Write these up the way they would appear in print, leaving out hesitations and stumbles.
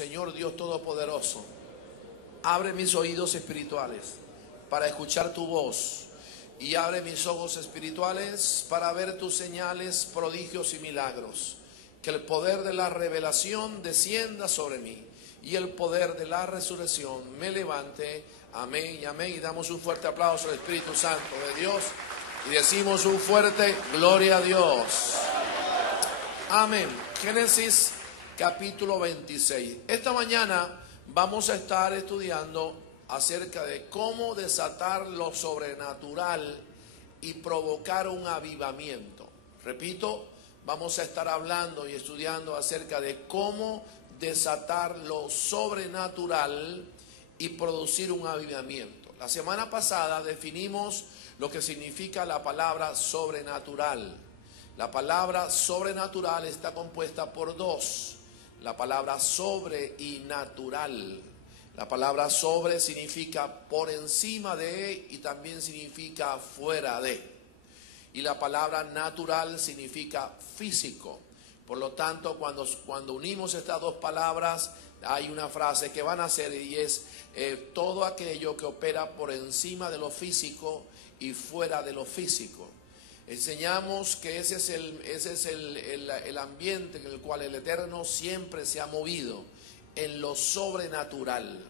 Señor Dios Todopoderoso, abre mis oídos espirituales para escuchar tu voz y abre mis ojos espirituales para ver tus señales, prodigios y milagros. Que el poder de la revelación descienda sobre mí y el poder de la resurrección me levante. Amén y amén. Y damos un fuerte aplauso al Espíritu Santo de Dios y decimos un fuerte gloria a Dios. Amén. Génesis capítulo 26. Esta mañana vamos a estar estudiando acerca de cómo desatar lo sobrenatural y provocar un avivamiento. Repito, vamos a estar hablando y estudiando acerca de cómo desatar lo sobrenatural y producir un avivamiento. La semana pasada definimos lo que significa la palabra sobrenatural. La palabra sobrenatural está compuesta por dos. La palabra sobre y natural. La palabra sobre significa por encima de y también significa fuera de. Y la palabra natural significa físico. Por lo tanto, cuando unimos estas dos palabras, hay una frase que van a hacer y es todo aquello que opera por encima de lo físico y fuera de lo físico. Enseñamos que ese es el ambiente en el cual el Eterno siempre se ha movido, en lo sobrenatural.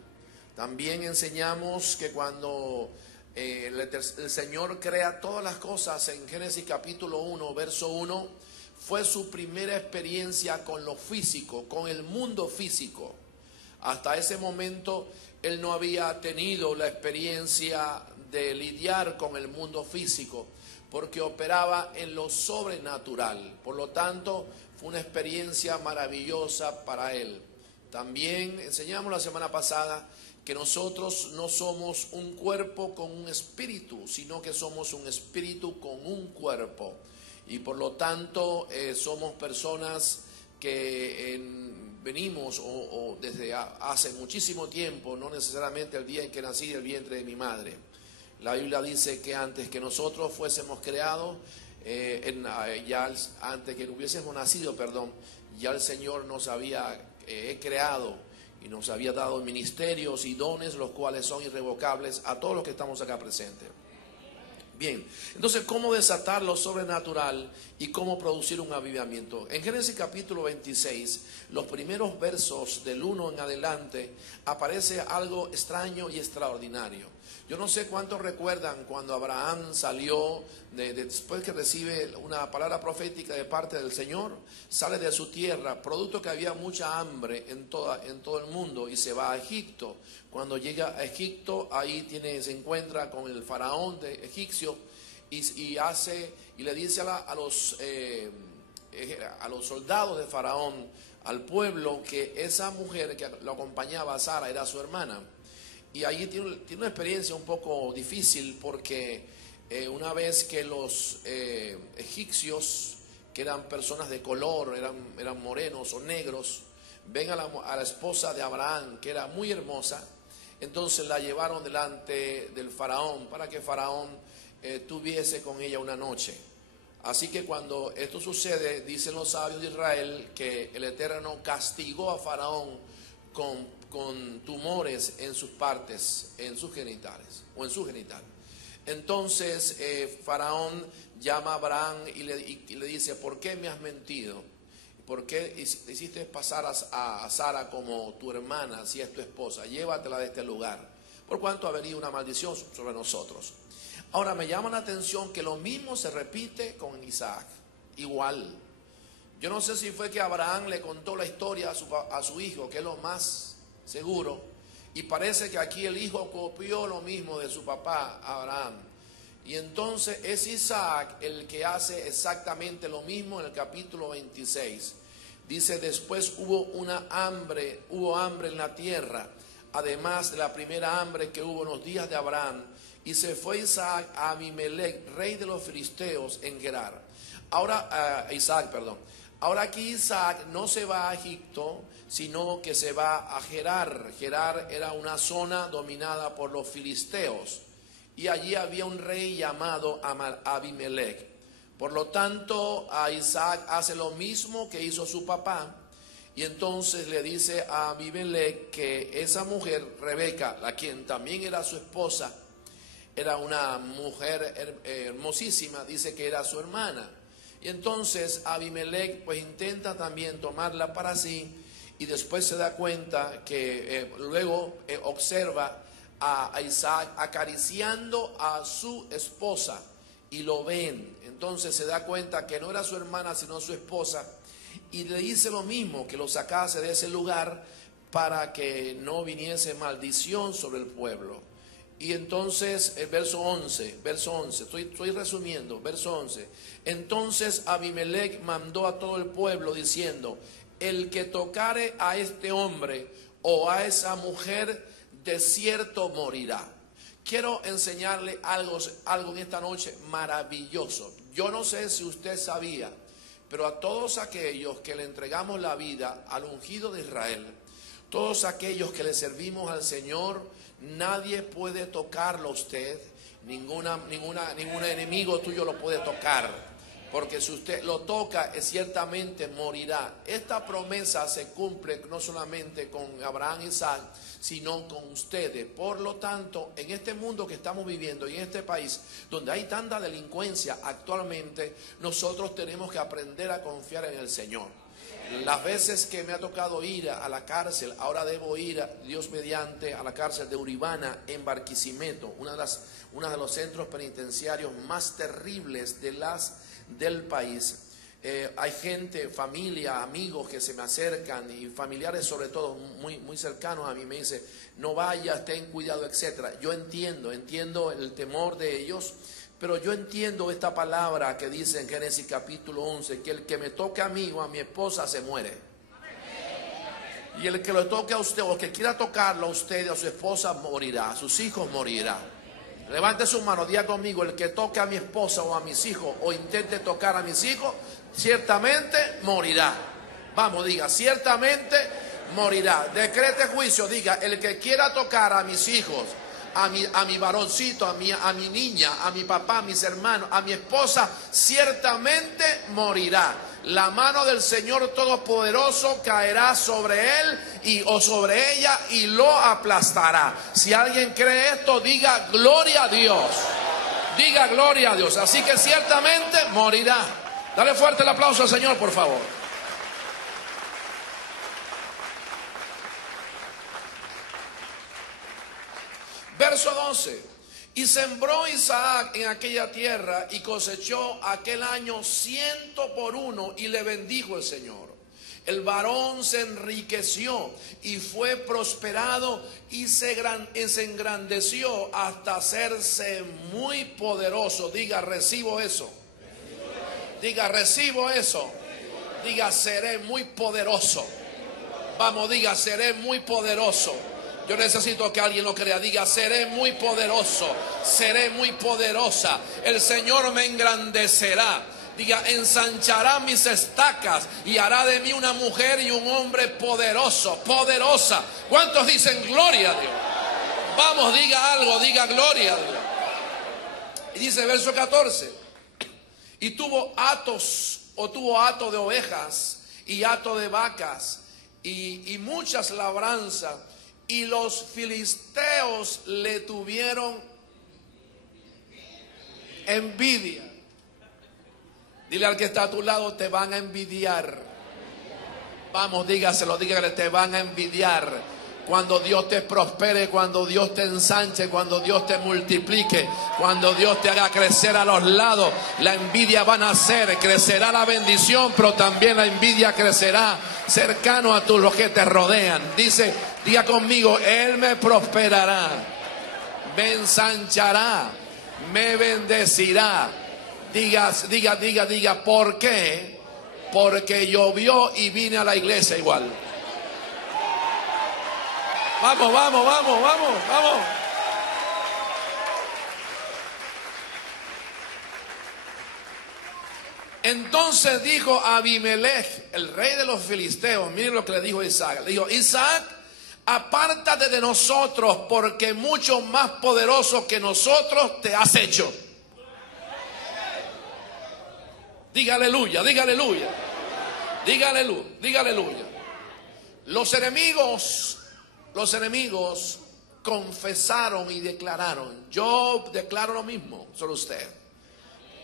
También enseñamos que cuando el Señor crea todas las cosas en Génesis capítulo 1, verso 1, fue su primera experiencia con lo físico, con el mundo físico. Hasta ese momento Él no había tenido la experiencia de lidiar con el mundo físico, porque operaba en lo sobrenatural. Por lo tanto, fue una experiencia maravillosa para Él. También enseñamos la semana pasada que nosotros no somos un cuerpo con un espíritu, sino que somos un espíritu con un cuerpo. Y por lo tanto, somos personas que venimos o desde hace muchísimo tiempo, no necesariamente el día en que nací del vientre de mi madre. La Biblia dice que antes que nosotros fuésemos creados, antes que hubiésemos nacido, ya el Señor nos había creado y nos había dado ministerios y dones, los cuales son irrevocables a todos los que estamos acá presentes. Bien, entonces, ¿cómo desatar lo sobrenatural y cómo producir un avivamiento? En Génesis capítulo 26, los primeros versos del 1 en adelante, aparece algo extraño y extraordinario. Yo no sé cuántos recuerdan cuando Abraham salió, después que recibe una palabra profética de parte del Señor, sale de su tierra, producto que había mucha hambre en todo el mundo, y se va a Egipto. Cuando llega a Egipto, ahí se encuentra con el faraón de egipcio y le dice a los soldados de faraón, al pueblo, que esa mujer que lo acompañaba a Sara era su hermana. Y allí tiene una experiencia un poco difícil porque una vez que los egipcios, que eran personas de color, eran morenos o negros, ven a la esposa de Abraham, que era muy hermosa, entonces la llevaron delante del faraón para que Faraón tuviese con ella una noche. Así que cuando esto sucede, dicen los sabios de Israel que el Eterno castigó a Faraón con tumores en sus partes, en sus genitales o en su genital. Entonces Faraón llama a Abraham y le dice: ¿por qué me has mentido? ¿Por qué hiciste pasar a Sara como tu hermana, si es tu esposa? Llévatela de este lugar, por cuanto ha venido una maldición sobre nosotros. Ahora me llama la atención que lo mismo se repite con Isaac, igual. Yo no sé si fue que Abraham le contó la historia a su hijo, que es lo más seguro, y parece que aquí el hijo copió lo mismo de su papá Abraham, y entonces es Isaac el que hace exactamente lo mismo en el capítulo 26. Dice: después hubo hambre en la tierra, además de la primera hambre que hubo en los días de Abraham, y se fue Isaac a Abimelech, rey de los filisteos, en Gerar. Ahora aquí Isaac no se va a Egipto, sino que se va a Gerar. Gerar era una zona dominada por los filisteos, y allí había un rey llamado Abimelech. Por lo tanto, a Isaac hace lo mismo que hizo su papá, Y entonces le dice a Abimelech que esa mujer, Rebeca, la quien también era su esposa, era una mujer hermosísima, dice que era su hermana. Y entonces Abimelech pues intenta también tomarla para sí, y después se da cuenta que luego observa a Isaac acariciando a su esposa y lo ven. Entonces se da cuenta que no era su hermana sino su esposa, y le dice lo mismo, que lo sacase de ese lugar para que no viniese maldición sobre el pueblo. Y entonces el verso 11, estoy resumiendo, verso 11. Entonces Abimelech mandó a todo el pueblo diciendo: el que tocare a este hombre o a esa mujer, de cierto morirá. Quiero enseñarle algo en esta noche maravilloso. Yo no sé si usted sabía, pero a todos aquellos que le entregamos la vida al ungido de Israel, todos aquellos que le servimos al Señor, nadie puede tocarlo a usted, ningún enemigo tuyo lo puede tocar. Porque si usted lo toca, ciertamente morirá. Esta promesa se cumple no solamente con Abraham y Isaac, sino con ustedes. Por lo tanto, en este mundo que estamos viviendo y en este país donde hay tanta delincuencia actualmente, nosotros tenemos que aprender a confiar en el Señor. Las veces que me ha tocado ir a la cárcel, ahora debo ir, Dios mediante, a la cárcel de Uribana en Barquisimeto, uno de los centros penitenciarios más terribles del país. Hay gente, familia, amigos que se me acercan, y familiares sobre todo muy cercanos a mí, me dicen: no vayas, ten cuidado, etcétera. Yo entiendo el temor de ellos, pero yo entiendo esta palabra que dice en Génesis capítulo 11, que el que me toque a mí o a mi esposa se muere. Y el que lo toque a usted o que quiera tocarlo a usted o a su esposa morirá, a sus hijos morirá. Levante su mano, diga conmigo: el que toque a mi esposa o a mis hijos o intente tocar a mis hijos, ciertamente morirá. Vamos, diga: ciertamente morirá. Decrete juicio, diga: el que quiera tocar a mis hijos, a mi varoncito, a mi niña, a mi papá, a mis hermanos, a mi esposa, ciertamente morirá. La mano del Señor Todopoderoso caerá sobre él o sobre ella y lo aplastará. Si alguien cree esto, diga gloria a Dios. Diga gloria a Dios. Así que ciertamente morirá. Dale fuerte el aplauso al Señor, por favor. Verso 12. Y sembró Isaac en aquella tierra y cosechó aquel año 100 por 1 y le bendijo el Señor. El varón se enriqueció y fue prosperado y se engrandeció hasta hacerse muy poderoso. Diga: recibo eso. Diga: recibo eso. Diga: seré muy poderoso. Vamos, diga: seré muy poderoso. Yo necesito que alguien lo crea. Diga: seré muy poderoso, seré muy poderosa. El Señor me engrandecerá. Diga: ensanchará mis estacas y hará de mí una mujer y un hombre poderoso, poderosa. ¿Cuántos dicen gloria a Dios? Vamos, diga algo, diga gloria a Dios. Y dice verso 14: y tuvo hato de ovejas y hato de vacas y muchas labranzas. Y los filisteos le tuvieron envidia. Dile al que está a tu lado: te van a envidiar. Vamos, dígaselo, dígale: te van a envidiar. Cuando Dios te prospere, cuando Dios te ensanche, cuando Dios te multiplique, cuando Dios te haga crecer a los lados, la envidia va a nacer, crecerá la bendición, pero también la envidia crecerá cercano a los que te rodean. Diga conmigo: Él me prosperará, me ensanchará, me bendecirá. Diga, ¿por qué? Porque llovió y vine a la iglesia igual. Vamos. Entonces dijo Abimelech, el rey de los filisteos, miren lo que le dijo Isaac. Le dijo: Isaac, apártate de nosotros, porque mucho más poderoso que nosotros te has hecho. Diga aleluya, diga aleluya. Diga aleluya, diga aleluya. Los enemigos confesaron y declararon. Yo declaro lo mismo sobre usted,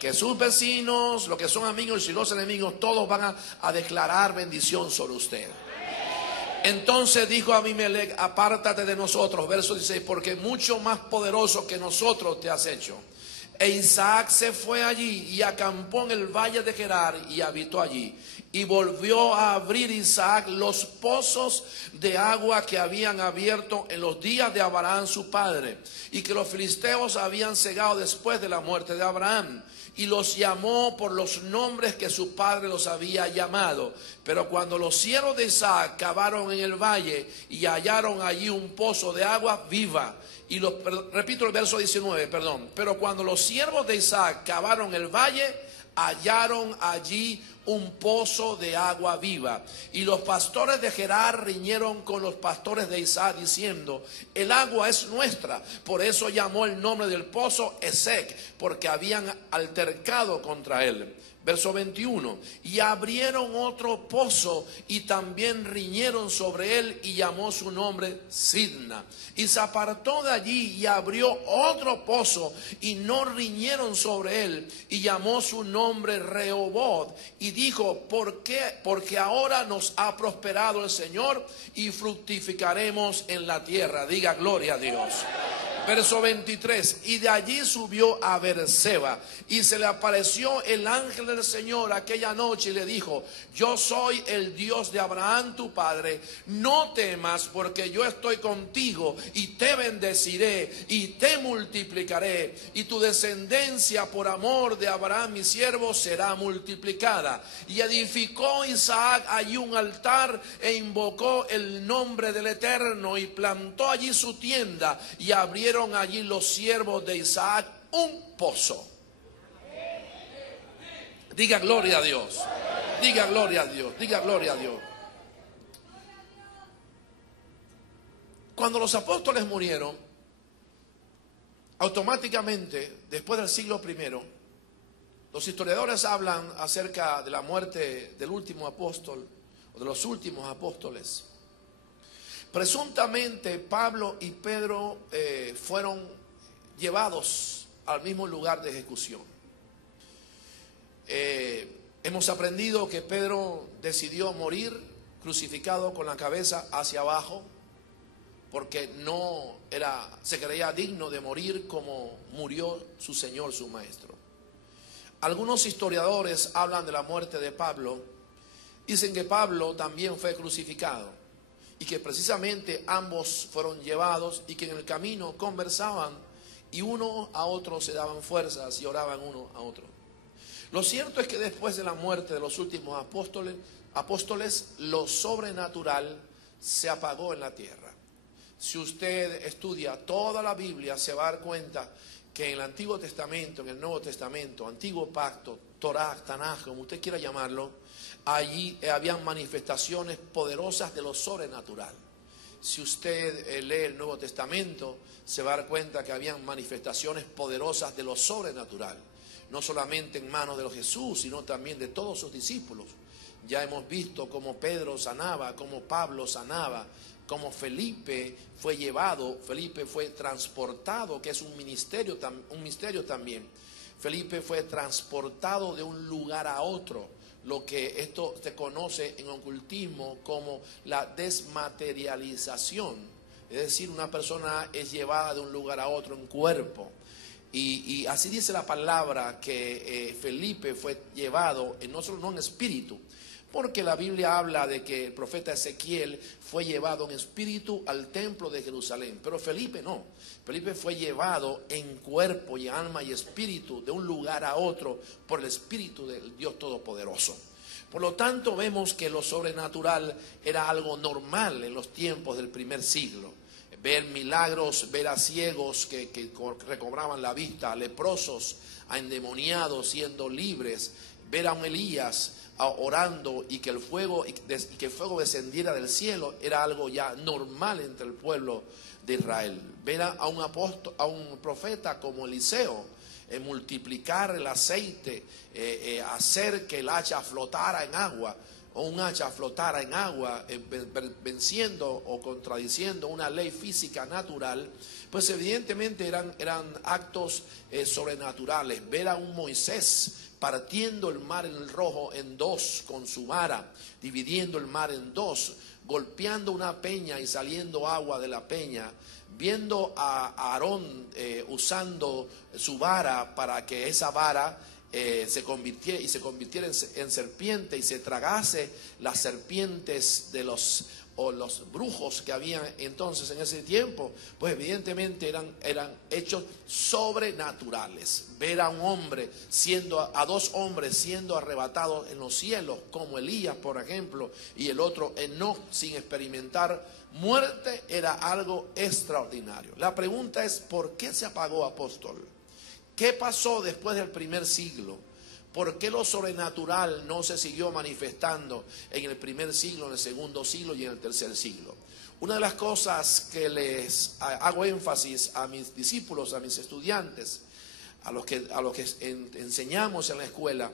que sus vecinos, los que son amigos y los enemigos, todos van a declarar bendición sobre usted. Entonces dijo Abimelech: apártate de nosotros, verso 16, porque mucho más poderoso que nosotros te has hecho. E Isaac se fue allí y acampó en el valle de Gerar y habitó allí. Y volvió a abrir Isaac los pozos de agua que habían abierto en los días de Abraham su padre, y que los filisteos habían cegado después de la muerte de Abraham. Y los llamó por los nombres que su padre los había llamado. Pero cuando los siervos de Isaac cavaron en el valle y hallaron allí un pozo de agua viva, repito el verso 19, pero cuando los siervos de Isaac cavaron el valle, hallaron allí un pozo de agua viva. Y los pastores de Gerar riñeron con los pastores de Isaac diciendo: el agua es nuestra. Por eso llamó el nombre del pozo Esek, porque habían altercado contra él. Verso 21, y abrieron otro pozo y también riñeron sobre él, y llamó su nombre Sidna. Y se apartó de allí y abrió otro pozo y no riñeron sobre él, y llamó su nombre Rehoboth. Y dijo: ¿por qué? Porque ahora nos ha prosperado el Señor y fructificaremos en la tierra. Diga gloria a Dios. Verso 23, y de allí subió a Beerseba, y se le apareció el ángel del Señor aquella noche y le dijo: yo soy el Dios de Abraham tu padre, no temas, porque yo estoy contigo y te bendeciré y te multiplicaré, y tu descendencia por amor de Abraham mi siervo será multiplicada. Y edificó Isaac allí un altar e invocó el nombre del Eterno, y plantó allí su tienda, y abrieron allí los siervos de Isaac un pozo. Diga gloria a Dios. Diga gloria a Dios. Diga gloria a Dios. Cuando los apóstoles murieron, automáticamente, después del siglo I, los historiadores hablan acerca de la muerte del último apóstol, o de los últimos apóstoles. Presuntamente Pablo y Pedro fueron llevados al mismo lugar de ejecución. Hemos aprendido que Pedro decidió morir crucificado con la cabeza hacia abajo, porque no se creía digno de morir como murió su Señor, su Maestro. Algunos historiadores hablan de la muerte de Pablo. Dicen que Pablo también fue crucificado, y que precisamente ambos fueron llevados, y que en el camino conversaban y uno a otro se daban fuerzas y oraban uno a otro. Lo cierto es que después de la muerte de los últimos apóstoles, lo sobrenatural se apagó en la tierra. Si usted estudia toda la Biblia, se va a dar cuenta que en el Antiguo Testamento, en el Nuevo Testamento, Antiguo Pacto, Torah, Tanaj, como usted quiera llamarlo, allí habían manifestaciones poderosas de lo sobrenatural. Si usted lee el Nuevo Testamento, se va a dar cuenta que habían manifestaciones poderosas de lo sobrenatural, no solamente en manos de Jesús, sino también de todos sus discípulos. Ya hemos visto cómo Pedro sanaba, cómo Pablo sanaba, cómo Felipe fue llevado, Felipe fue transportado, que es un misterio también. Felipe fue transportado de un lugar a otro, lo que esto se conoce en ocultismo como la desmaterialización. Es decir, una persona es llevada de un lugar a otro en cuerpo. Y así dice la palabra que Felipe fue llevado, no en espíritu, porque la Biblia habla de que el profeta Ezequiel fue llevado en espíritu al templo de Jerusalén, pero Felipe no. Felipe fue llevado en cuerpo y alma y espíritu de un lugar a otro por el Espíritu del Dios Todopoderoso. Por lo tanto, vemos que lo sobrenatural era algo normal en los tiempos del primer siglo. Ver milagros, ver a ciegos que recobraban la vista, a leprosos, a endemoniados siendo libres, ver a un Elías orando y que el fuego descendiera del cielo era algo ya normal entre el pueblo de Israel. Ver a un profeta como Eliseo multiplicar el aceite, hacer que el hacha flotara en agua, o un hacha flotara en agua, venciendo o contradiciendo una ley física natural, pues evidentemente eran actos sobrenaturales. Ver a un Moisés partiendo el mar en Rojo en dos con su vara, dividiendo el mar en dos, golpeando una peña y saliendo agua de la peña, viendo a Aarón usando su vara para que esa vara se convirtiera en serpiente y se tragase las serpientes de los brujos que habían entonces en ese tiempo, pues evidentemente eran hechos sobrenaturales. Ver a a dos hombres siendo arrebatados en los cielos, como Elías, por ejemplo, y el otro Enoc, sin experimentar muerte, era algo extraordinario. La pregunta es, ¿por qué se apagó, apóstol? ¿Qué pasó después del primer siglo? ¿Por qué lo sobrenatural no se siguió manifestando en el primer siglo, en el segundo siglo y en el tercer siglo? Una de las cosas que les hago énfasis a mis discípulos, a mis estudiantes, a los que enseñamos en la escuela,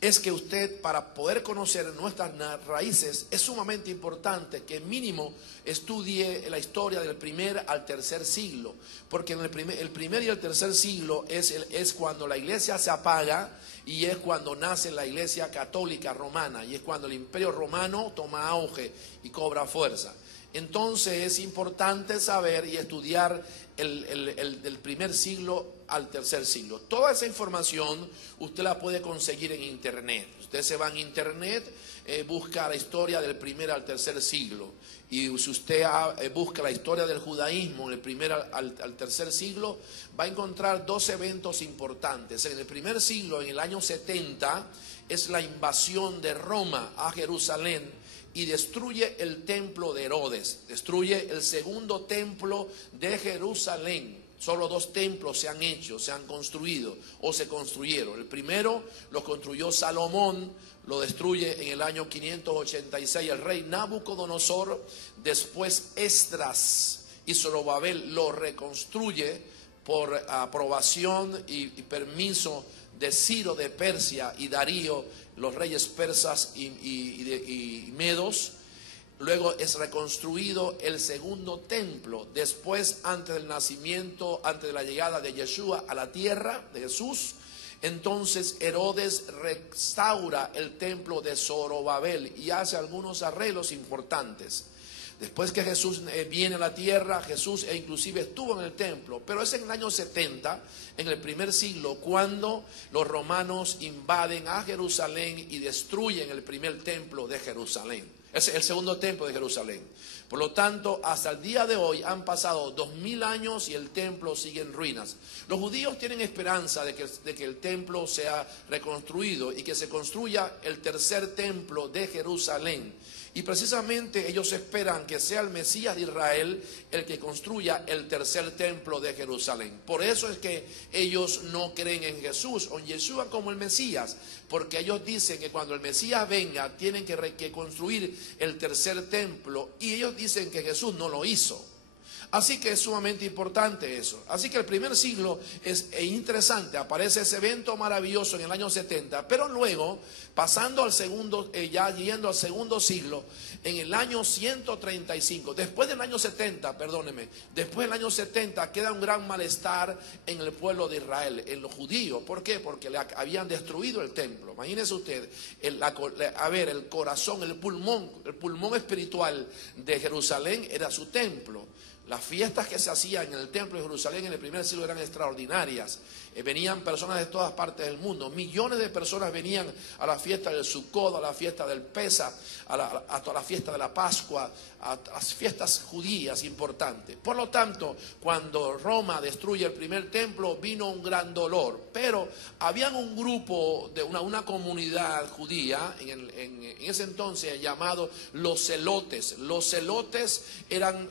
es que usted, para poder conocer nuestras raíces, es sumamente importante que mínimo estudie la historia del primer al tercer siglo, porque en el primer y el tercer siglo es cuando la iglesia se apaga y es cuando nace la iglesia católica romana, y es cuando el imperio romano toma auge y cobra fuerza. Entonces es importante saber y estudiar del primer siglo al tercer siglo. Toda esa información usted la puede conseguir en internet. Usted se va en internet, busca la historia del primer al tercer siglo. Y si usted busca la historia del judaísmo en el primer al tercer siglo, va a encontrar dos eventos importantes. En el primer siglo, en el año 70, es la invasión de Roma a Jerusalén y destruye el templo de Herodes, destruye el segundo templo de Jerusalén. Solo dos templos se han hecho, se han construido o se construyeron. El primero lo construyó Salomón, lo destruye en el año 586 el rey Nabucodonosor. Después Esdras y Zorobabel lo reconstruye por aprobación y permiso de Ciro de Persia y Darío, los reyes persas y medos. Luego es reconstruido el segundo templo. Después, antes del nacimiento, antes de la llegada de Yeshua a la tierra, de Jesús, entonces Herodes restaura el templo de Zorobabel y hace algunos arreglos importantes. Después que Jesús viene a la tierra, Jesús inclusive estuvo en el templo, pero es en el año 70, en el primer siglo, cuando los romanos invaden a Jerusalén y destruyen el primer templo de Jerusalén. Es el segundo templo de Jerusalén. Por lo tanto, hasta el día de hoy han pasado 2000 años y el templo sigue en ruinas. Los judíos tienen esperanza de que el templo sea reconstruido y que se construya el tercer templo de Jerusalén. Y precisamente ellos esperan que sea el Mesías de Israel el que construya el tercer templo de Jerusalén. Por eso es que ellos no creen en Jesús o en Yeshua como el Mesías, porque ellos dicen que cuando el Mesías venga tienen que construir el tercer templo, y ellos dicen que Jesús no lo hizo. Así que es sumamente importante eso. Así que el primer siglo es interesante. Aparece ese evento maravilloso en el año 70. Pero luego, pasando al segundo, ya yendo al segundo siglo, en el año 135, después del año 70, perdóneme, después del año 70 queda un gran malestar en el pueblo de Israel, en los judíos. ¿Por qué? Porque le habían destruido el templo. Imagínese usted, el corazón, el pulmón espiritual de Jerusalén era su templo. Las fiestas que se hacían en el templo de Jerusalén en el primer siglo eran extraordinarias. Venían personas de todas partes del mundo. Millones de personas venían a la fiesta del Sukkot, a la fiesta del Pesaj, hasta la fiesta de la Pascua, a las fiestas judías importantes. Por lo tanto, cuando Roma destruye el primer templo, vino un gran dolor. Pero habían un grupo, de una comunidad judía en ese entonces llamado los celotes. Los celotes eran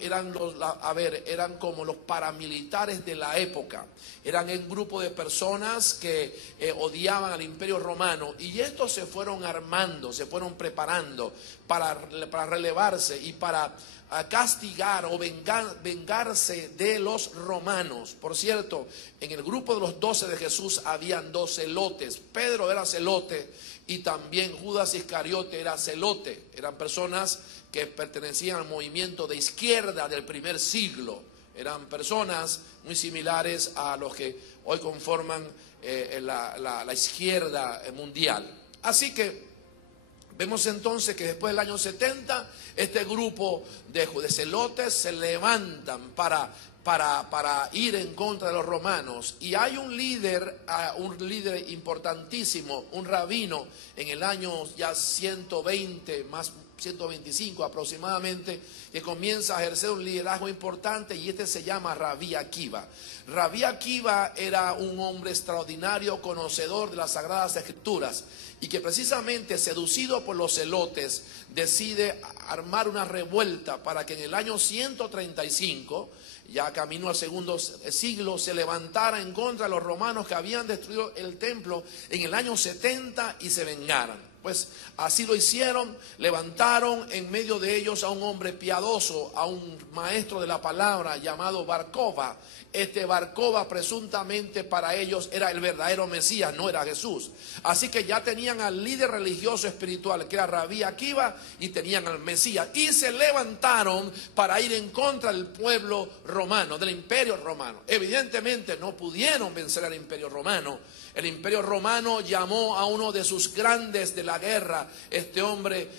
como los paramilitares de la época. Eran un grupo de personas que odiaban al imperio romano, y estos se fueron armando, se fueron preparando para relevarse y para castigar o vengarse de los romanos. Por cierto, en el grupo de los 12 de Jesús habían 2 celotes. Pedro era celote y también Judas Iscariote era celote. Eran personas que pertenecían al movimiento de izquierda del primer siglo. Eran personas muy similares a los que hoy conforman la izquierda mundial. Así que vemos entonces que después del año 70, este grupo de celotes se levantan para ir en contra de los romanos. Y hay un líder importantísimo, un rabino, en el año ya 120, más 125 aproximadamente, que comienza a ejercer un liderazgo importante, y este se llama Rabí Akiva. Rabí Akiva era un hombre extraordinario, conocedor de las Sagradas Escrituras, y que precisamente, seducido por los celotes, decide armar una revuelta para que en el año 135, ya camino al segundo siglo, se levantara en contra de los romanos que habían destruido el templo en el año 70 y se vengaran. Pues así lo hicieron, levantaron en medio de ellos a un hombre piadoso, a un maestro de la palabra llamado Bar Kokhba. Este Bar Kokhba presuntamente para ellos era el verdadero Mesías, no era Jesús. Así que ya tenían al líder religioso espiritual, que era Rabí Akiva, y tenían al Mesías. Y se levantaron para ir en contra del pueblo romano, del imperio romano. Evidentemente no pudieron vencer al imperio romano. El imperio romano llamó a uno de sus grandes de la guerra, este hombre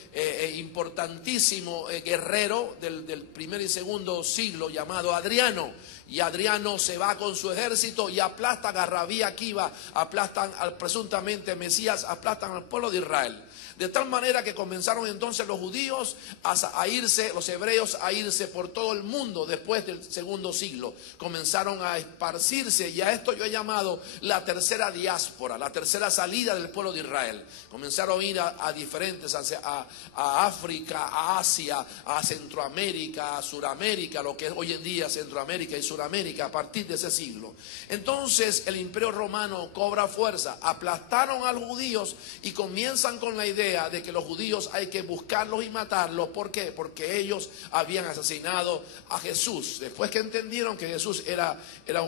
importantísimo, guerrero del primer y segundo siglo, llamado Adriano. Y Adriano se va con su ejército y aplastan a Rabí Akiva, aplastan al presuntamente Mesías, aplastan al pueblo de Israel. De tal manera que comenzaron entonces los judíos a irse, los hebreos a irse por todo el mundo después del segundo siglo. Comenzaron a esparcirse, y a esto yo he llamado la tercera diáspora, la tercera salida del pueblo de Israel. Comenzaron a ir a diferentes, a África, a Asia, a Centroamérica, a Suramérica, lo que es hoy en día Centroamérica y Suramérica, a partir de ese siglo. Entonces el imperio romano cobra fuerza, aplastaron a los judíos y comienzan con la idea de que los judíos hay que buscarlos y matarlos. ¿Por qué? Porque ellos habían asesinado a Jesús. Después que entendieron que Jesús era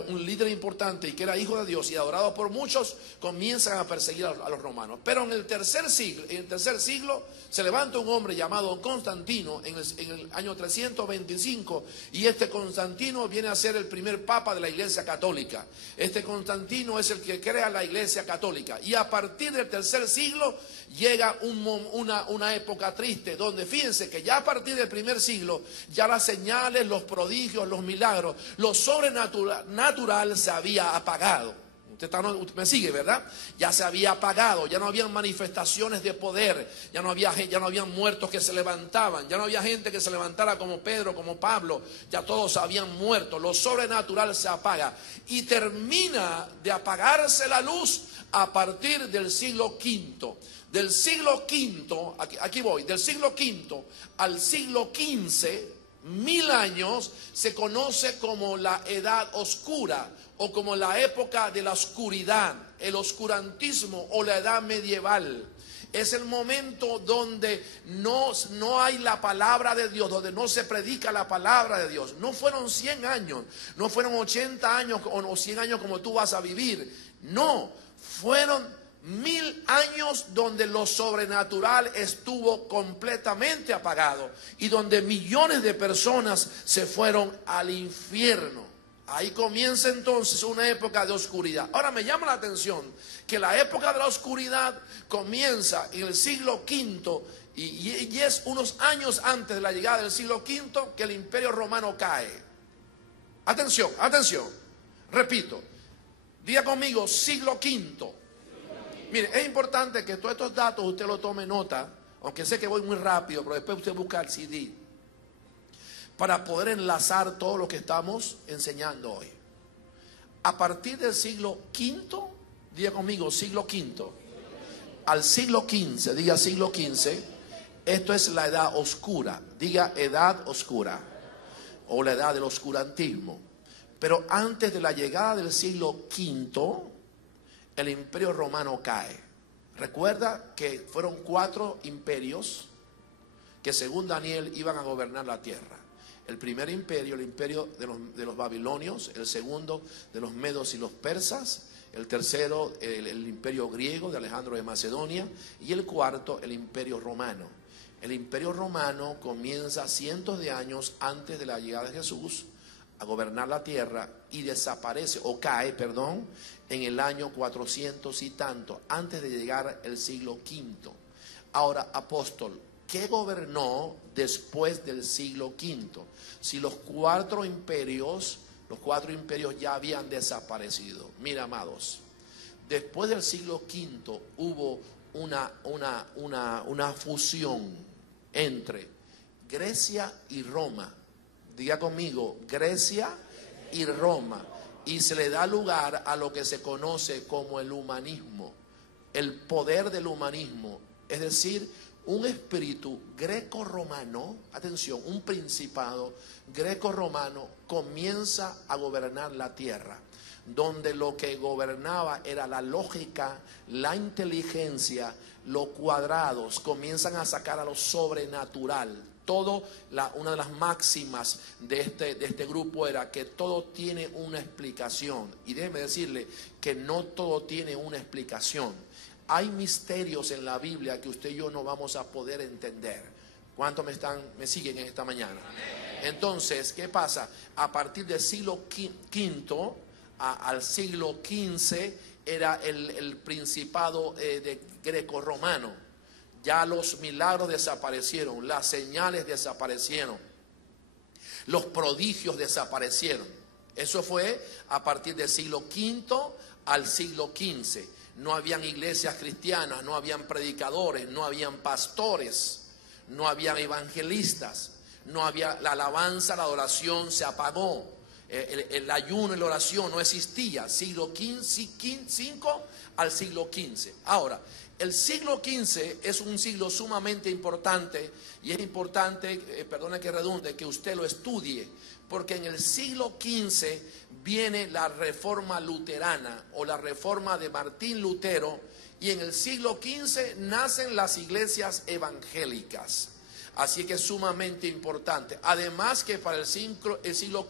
un líder importante y que era hijo de Dios y adorado por muchos, comienzan a perseguir a los romanos. Pero en el tercer siglo se levanta un hombre llamado Constantino en el año 325, y este Constantino viene a ser el primer papa de la Iglesia Católica. Este Constantino es el que crea la Iglesia Católica, y a partir del tercer siglo llega una época triste, donde fíjense que ya a partir del primer siglo, ya las señales, los prodigios, los milagros, lo sobrenatural se había apagado. Usted me sigue, ¿verdad? Ya se había apagado, ya no habían manifestaciones de poder, ya no habían muertos que se levantaban, ya no había gente que se levantara como Pedro, como Pablo, ya todos habían muerto. Lo sobrenatural se apaga y termina de apagarse la luz a partir del siglo V. Del siglo V, aquí voy, del siglo V al siglo XV, 1000 años, se conoce como la Edad Oscura, o como la época de la oscuridad, el oscurantismo o la edad medieval. Es el momento donde no hay la palabra de Dios, donde no se predica la palabra de Dios. No fueron 100 años, no fueron 80 años o 100 años como tú vas a vivir. No, fueron 1000 años donde lo sobrenatural estuvo completamente apagado y donde millones de personas se fueron al infierno. Ahí comienza entonces una época de oscuridad. Ahora me llama la atención que la época de la oscuridad comienza en el siglo V y es unos años antes de la llegada del siglo V que el imperio romano cae. Atención, atención, repito, diga conmigo, siglo V. Mire, es importante que todos estos datos usted lo tome nota, aunque sé que voy muy rápido, pero después usted busca el CD, para poder enlazar todo lo que estamos enseñando hoy. A partir del siglo V, diga conmigo, siglo V, al siglo XV, diga siglo XV, esto es la edad oscura, diga edad oscura, o la edad del oscurantismo. Pero antes de la llegada del siglo V, el imperio romano cae. Recuerda que fueron 4 imperios que según Daniel iban a gobernar la tierra. El primer imperio, el imperio de los babilonios, el segundo de los medos y los persas, el tercero el imperio griego de Alejandro de Macedonia y el cuarto el imperio romano. El imperio romano comienza cientos de años antes de la llegada de Jesús a gobernar la tierra y desaparece, o cae, perdón, en el año 400 y tanto, antes de llegar el siglo V. Ahora, apóstol, ¿qué gobernó después del siglo V? Si los cuatro imperios ya habían desaparecido. Mira, amados, después del siglo V hubo una fusión entre Grecia y Roma. Diga conmigo, Grecia y Roma. Y se le da lugar a lo que se conoce como el humanismo, el poder del humanismo, es decir, un espíritu greco-romano, atención, un principado greco-romano comienza a gobernar la tierra, donde lo que gobernaba era la lógica, la inteligencia, los cuadrados, comienzan a sacar a lo sobrenatural. Una de las máximas de este grupo era que todo tiene una explicación. Y déjeme decirle que no todo tiene una explicación. Hay misterios en la Biblia que usted y yo no vamos a poder entender. ¿Cuántos me siguen en esta mañana? Entonces, ¿qué pasa? A partir del siglo V al siglo XV era el principado de greco-romano. Ya los milagros desaparecieron, las señales desaparecieron, los prodigios desaparecieron. Eso fue a partir del siglo V al siglo XV. No habían iglesias cristianas, no habían predicadores, no habían pastores, no habían evangelistas, no había la alabanza, la adoración se apagó. El ayuno y la oración no existía. Siglo V al siglo XV. Ahora, el siglo XV es un siglo sumamente importante y es importante, perdone que redunde, que usted lo estudie, porque en el siglo XV viene la reforma luterana o la reforma de Martín Lutero y en el siglo XV nacen las iglesias evangélicas. Así que es sumamente importante. Además que para el siglo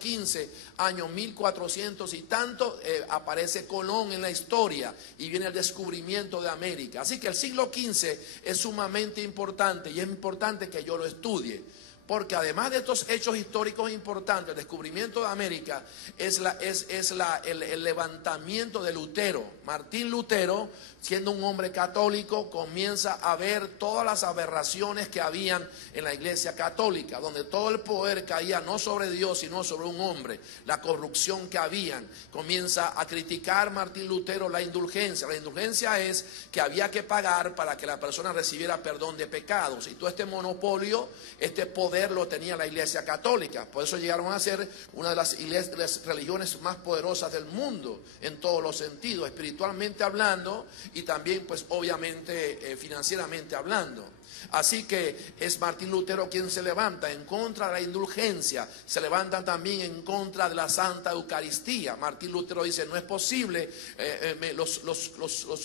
XV, año 1400 y tanto, aparece Colón en la historia y viene el descubrimiento de América. Así que el siglo XV es sumamente importante y es importante que yo lo estudie. Porque además de estos hechos históricos importantes, el descubrimiento de América es el levantamiento de Lutero. Martín Lutero, siendo un hombre católico, comienza a ver todas las aberraciones que habían en la iglesia católica, donde todo el poder caía no sobre Dios, sino sobre un hombre, la corrupción que habían. Comienza a criticar Martín Lutero la indulgencia. La indulgencia es que había que pagar para que la persona recibiera perdón de pecados. Y todo este monopolio, este poder lo tenía la iglesia católica. Por eso llegaron a ser una de las religiones más poderosas del mundo en todos los sentidos, espiritualmente hablando y también pues obviamente financieramente hablando. Así que es Martín Lutero quien se levanta en contra de la indulgencia, se levanta también en contra de la Santa Eucaristía. Martín Lutero dice, no es posible,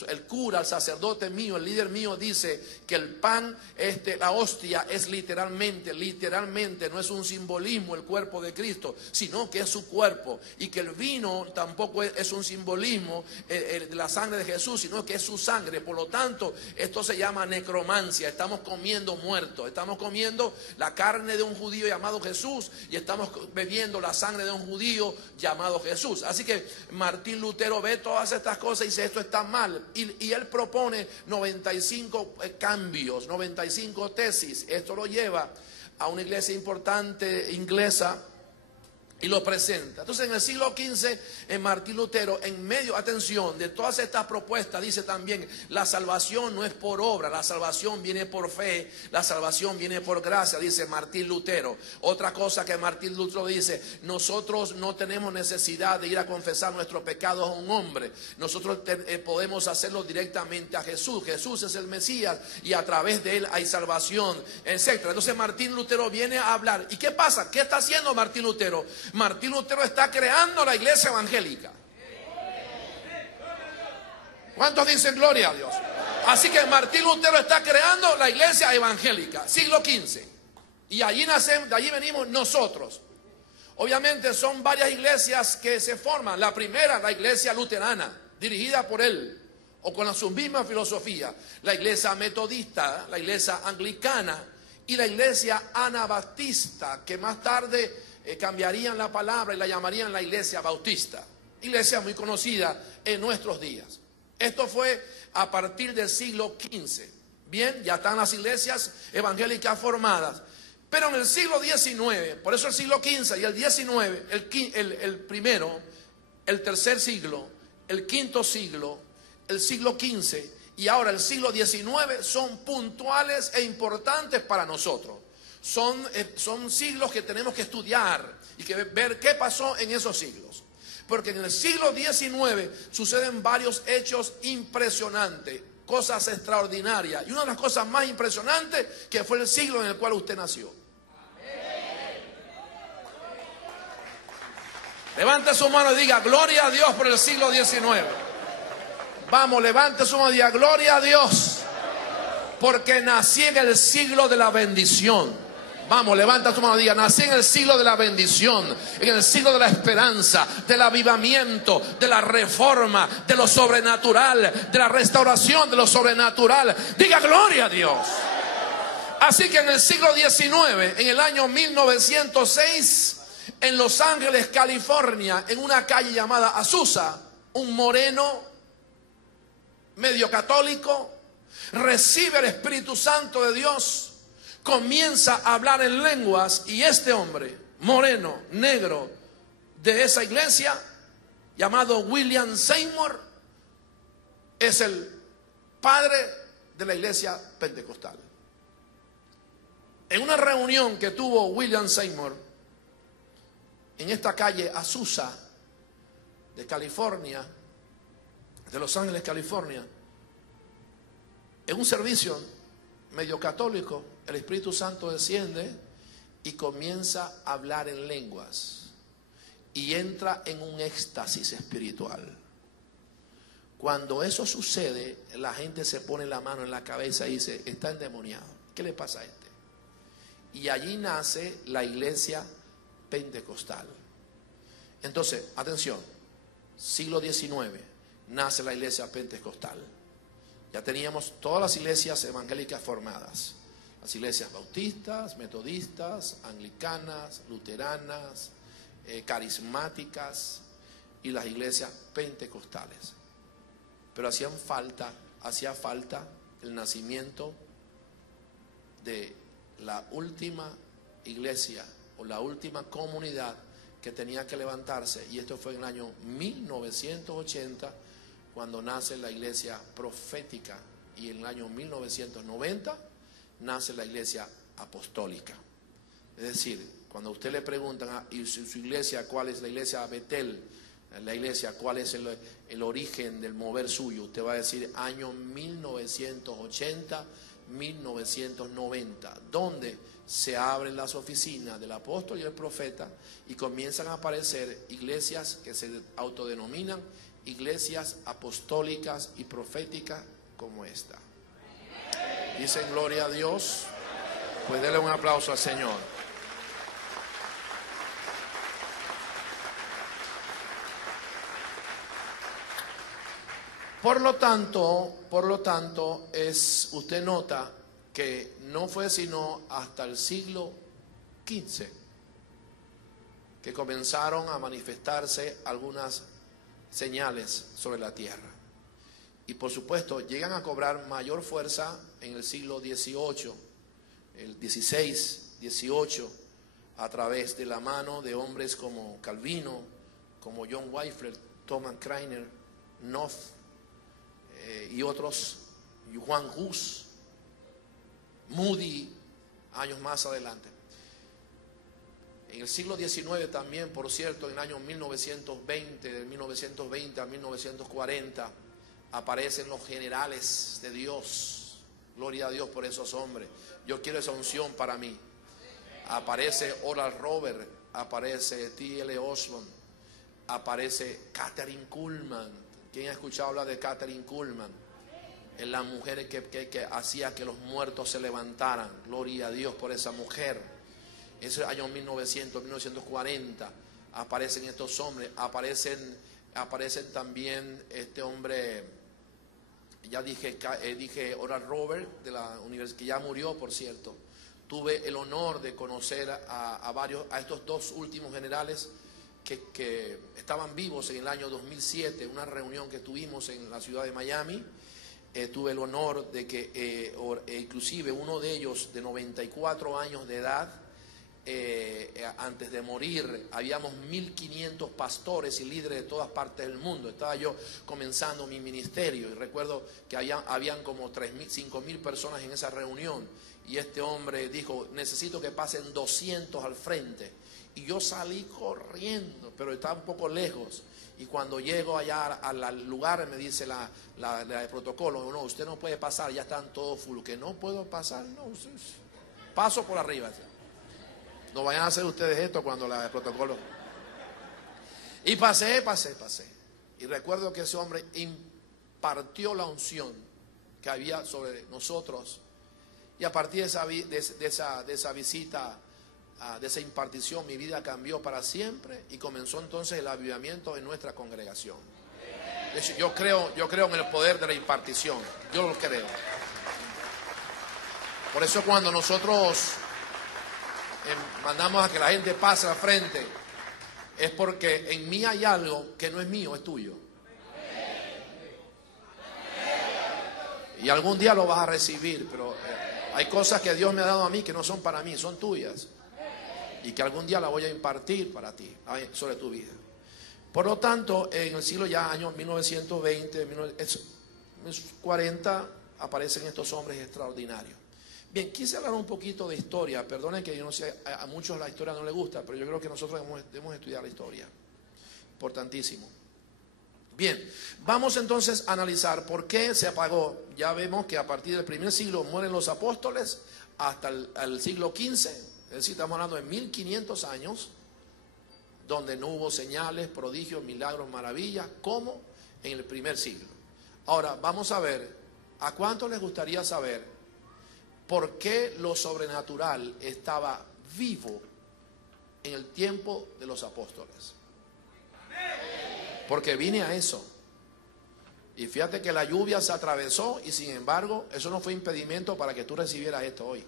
el cura, el sacerdote mío, el líder mío dice que el pan, la hostia es literalmente, no es un simbolismo el cuerpo de Cristo, sino que es su cuerpo, y que el vino tampoco es un simbolismo de la sangre de Jesús, sino que es su sangre. Por lo tanto, esto se llama necromancia. Estamos comiendo muertos, estamos comiendo la carne de un judío llamado Jesús y estamos bebiendo la sangre de un judío llamado Jesús. Así que Martín Lutero ve todas estas cosas y dice, esto está mal, y él propone 95 cambios, 95 tesis. Esto lo lleva a una iglesia importante inglesa y lo presenta. Entonces en el siglo XV, en Martín Lutero, en medio, atención, de todas estas propuestas, dice también, la salvación no es por obra, la salvación viene por fe, la salvación viene por gracia, dice Martín Lutero. Otra cosa que Martín Lutero dice, nosotros no tenemos necesidad de ir a confesar nuestros pecados a un hombre, nosotros podemos hacerlo directamente a Jesús. Jesús es el Mesías y a través de él hay salvación, etc. Entonces Martín Lutero viene a hablar. ¿Y qué pasa? ¿Qué está haciendo Martín Lutero? Martín Lutero está creando la iglesia evangélica. ¿Cuántos dicen gloria a Dios? Así que Martín Lutero está creando la iglesia evangélica, siglo XV. Y allí nacemos, de allí venimos nosotros. Obviamente son varias iglesias que se forman. La primera, la iglesia luterana. dirigida por él, o con su misma filosofía, la iglesia metodista, la iglesia anglicana y la iglesia anabaptista, que más tarde cambiarían la palabra y la llamarían la iglesia bautista. Iglesia muy conocida en nuestros días. Esto fue a partir del siglo XV. Bien, ya están las iglesias evangélicas formadas. Pero en el siglo XIX, por eso el siglo XV y el XIX, el primero, el tercer siglo, el quinto siglo, el siglo XV y ahora el siglo XIX son puntuales e importantes para nosotros. Son siglos que tenemos que estudiar y que ver qué pasó en esos siglos. Porque en el siglo XIX suceden varios hechos impresionantes, cosas extraordinarias. Y una de las cosas más impresionantes que fue el siglo en el cual usted nació. Levante su mano y diga: gloria a Dios por el siglo XIX. Vamos, levante su mano y diga: gloria a Dios, porque nací en el siglo de la bendición. Vamos, levanta tu mano y diga: nací en el siglo de la bendición, en el siglo de la esperanza, del avivamiento, de la reforma, de lo sobrenatural, de la restauración de lo sobrenatural. Diga: gloria a Dios. Así que en el siglo XIX, en el año 1906, en Los Ángeles, California, en una calle llamada Azusa, un moreno medio católico recibe el Espíritu Santo de Dios, comienza a hablar en lenguas, y este hombre moreno, negro, de esa iglesia, llamado William Seymour, es el padre de la iglesia pentecostal. En una reunión que tuvo William Seymour en esta calle Azusa de California, de Los Ángeles, California, en un servicio medio católico, el Espíritu Santo desciende y comienza a hablar en lenguas y entra en un éxtasis espiritual. Cuando eso sucede, la gente se pone la mano en la cabeza y dice: está endemoniado, ¿qué le pasa a este? Y allí nace la iglesia pentecostal. Entonces, atención, siglo XIX, nace la iglesia pentecostal. Ya teníamos todas las iglesias evangélicas formadas: las iglesias bautistas, metodistas, anglicanas, luteranas, carismáticas y las iglesias pentecostales. Pero hacía falta el nacimiento de la última iglesia o la última comunidad que tenía que levantarse, y esto fue en el año 1980 cuando nace la iglesia profética, y en el año 1990 nace la iglesia apostólica. Es decir, cuando a usted le preguntan: ¿y su iglesia cuál es? La iglesia Betel, la iglesia cuál es el origen del mover suyo, usted va a decir año 1980, 1990, donde se abren las oficinas del apóstol y el profeta y comienzan a aparecer iglesias que se autodenominan iglesias apostólicas y proféticas como esta. Dicen gloria a Dios. Pues denle un aplauso al Señor. Por lo tanto, usted nota que no fue sino hasta el siglo XV que comenzaron a manifestarse algunas señales sobre la tierra. Y por supuesto llegan a cobrar mayor fuerza en el siglo XVIII, el XVI, XVIII, a través de la mano de hombres como Calvino, como John Wycliffe, Thomas Kreiner, Knopf y otros, Juan Hus, Moody, años más adelante. En el siglo XIX también, por cierto, en el año 1920, de 1920 a 1940, aparecen los generales de Dios. Gloria a Dios por esos hombres. Yo quiero esa unción para mí. Aparece Oral Roberts, aparece T.L. Osborne, aparece Catherine Kuhlman. ¿Quién ha escuchado hablar de Catherine Kuhlman? Es la mujer que hacía que los muertos se levantaran. Gloria a Dios por esa mujer. Ese año 1900, 1940 aparecen estos hombres. Aparecen Aparecen también este hombre, ya dije Oral Robert, de la universidad, que ya murió, por cierto. Tuve el honor de conocer a estos dos últimos generales que estaban vivos en el año 2007, una reunión que tuvimos en la ciudad de Miami. Tuve el honor de que inclusive uno de ellos, de 94 años de edad, antes de morir, habíamos 1500 pastores y líderes de todas partes del mundo. Estaba yo comenzando mi ministerio y recuerdo que habían como 3.000, 5.000 personas en esa reunión, y este hombre dijo: necesito que pasen 200 al frente. Y yo salí corriendo, pero estaba un poco lejos. Y cuando llego allá al lugar, me dice la de protocolo: no, usted no puede pasar, ya están todos full. Que no puedo pasar, no, paso por arriba. No vayan a hacer ustedes esto cuando la de protocolo. Y pasé. Y recuerdo que ese hombre impartió la unción que había sobre nosotros. Y a partir de esa visita, de esa impartición, mi vida cambió para siempre, y comenzó entonces el avivamiento en nuestra congregación. De hecho, yo creo en el poder de la impartición. Yo lo creo. Por eso cuando nosotros mandamos a que la gente pase al frente, es porque en mí hay algo que no es mío, es tuyo. Y algún día lo vas a recibir, pero hay cosas que Dios me ha dado a mí que no son para mí, son tuyas. Y que algún día la voy a impartir para ti, sobre tu vida. Por lo tanto, en el siglo ya años 1920, 1940, aparecen estos hombres extraordinarios. Bien, quise hablar un poquito de historia. Perdonen que yo no sé, a muchos la historia no les gusta, pero yo creo que nosotros debemos estudiar la historia. Importantísimo. Bien, vamos entonces a analizar por qué se apagó. Ya vemos que a partir del primer siglo mueren los apóstoles hasta el siglo XV. Es decir, estamos hablando de 1500 años, donde no hubo señales, prodigios, milagros, maravillas, como en el primer siglo. Ahora, vamos a ver, ¿a cuántos les gustaría saber por qué lo sobrenatural estaba vivo en el tiempo de los apóstoles? Porque vine a eso. Y fíjate que la lluvia se atravesó, y sin embargo, eso no fue impedimento para que tú recibieras esto hoy.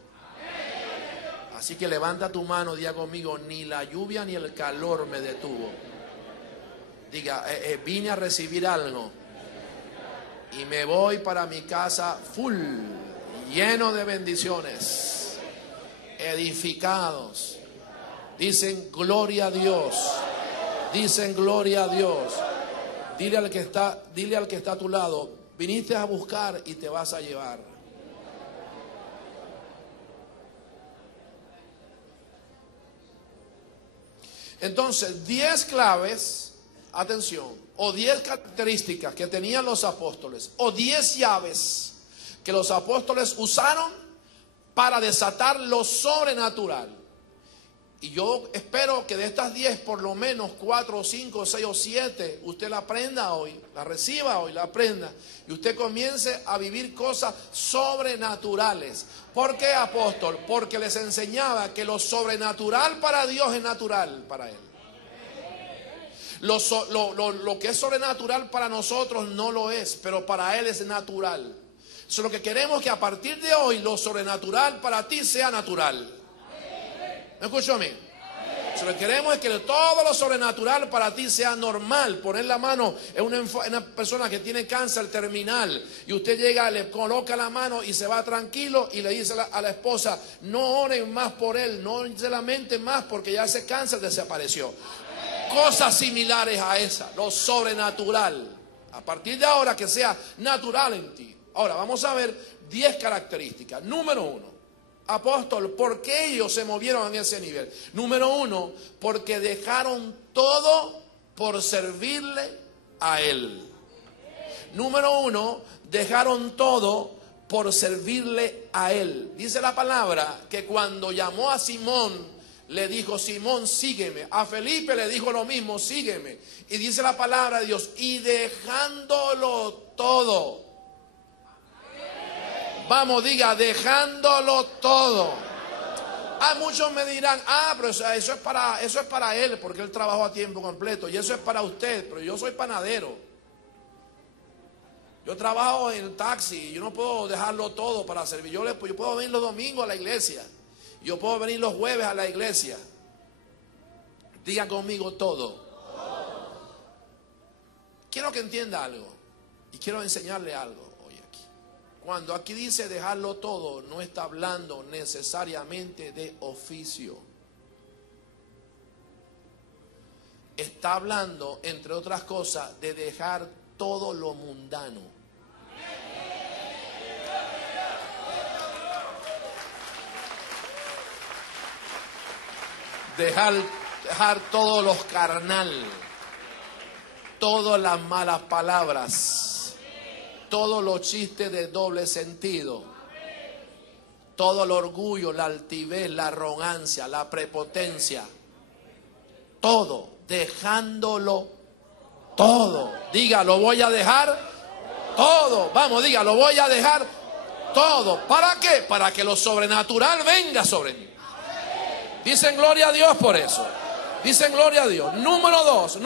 Así que levanta tu mano, diga conmigo: ni la lluvia ni el calor me detuvo. Diga, vine a recibir algo y me voy para mi casa full, lleno de bendiciones, edificados. Dicen gloria a Dios. Dicen gloria a Dios. Dile al que está a tu lado: viniste a buscar y te vas a llevar. Entonces, 10 claves, atención, o 10 características que tenían los apóstoles, o 10 llaves que los apóstoles usaron para desatar lo sobrenatural. Y yo espero que de estas 10, por lo menos 4 o 5 o 6 o 7, usted la aprenda hoy, la reciba hoy, la aprenda, y usted comience a vivir cosas sobrenaturales. ¿Por qué, apóstol? Porque les enseñaba que lo sobrenatural para Dios es natural para Él. Lo que es sobrenatural para nosotros no lo es, pero para Él es natural. Eso es lo que queremos, que a partir de hoy lo sobrenatural para ti sea natural. ¿Me escuchó a mí? Lo que queremos es que todo lo sobrenatural para ti sea normal. Poner la mano en una persona que tiene cáncer terminal, y usted llega, le coloca la mano y se va tranquilo, y le dice a la esposa: no oren más por él, no se lamenten más, porque ya ese cáncer desapareció. Cosas similares a esa, lo sobrenatural. A partir de ahora, que sea natural en ti. Ahora vamos a ver 10 características. Número 1. Apóstol, ¿por qué ellos se movieron en ese nivel? Número 1, porque dejaron todo por servirle a Él. Número 1, dejaron todo por servirle a Él. Dice la palabra que cuando llamó a Simón, le dijo: Simón, sígueme. A Felipe le dijo lo mismo: sígueme. Y dice la palabra de Dios: y dejándolo todo. Vamos, diga: dejándolo todo. Muchos me dirán, pero eso es para él, porque él trabajó a tiempo completo. Y eso es para usted, pero yo soy panadero. Yo trabajo en el taxi, yo no puedo dejarlo todo para servir. Yo puedo venir los domingos a la iglesia. Yo puedo venir los jueves a la iglesia. Digan conmigo todo. Quiero que entienda algo. Y quiero enseñarle algo hoy aquí. Cuando aquí dice dejarlo todo, no está hablando necesariamente de oficio. Está hablando, entre otras cosas, de dejar todo lo mundano. Dejar todo lo carnal, todas las malas palabras, todos los chistes de doble sentido, todo el orgullo, la altivez, la arrogancia, la prepotencia, todo, dejándolo todo. Diga, lo voy a dejar todo. Vamos, diga, lo voy a dejar todo. ¿Para qué? Para que lo sobrenatural venga sobre mí. Dicen gloria a Dios por eso. Dicen gloria a Dios. Número dos.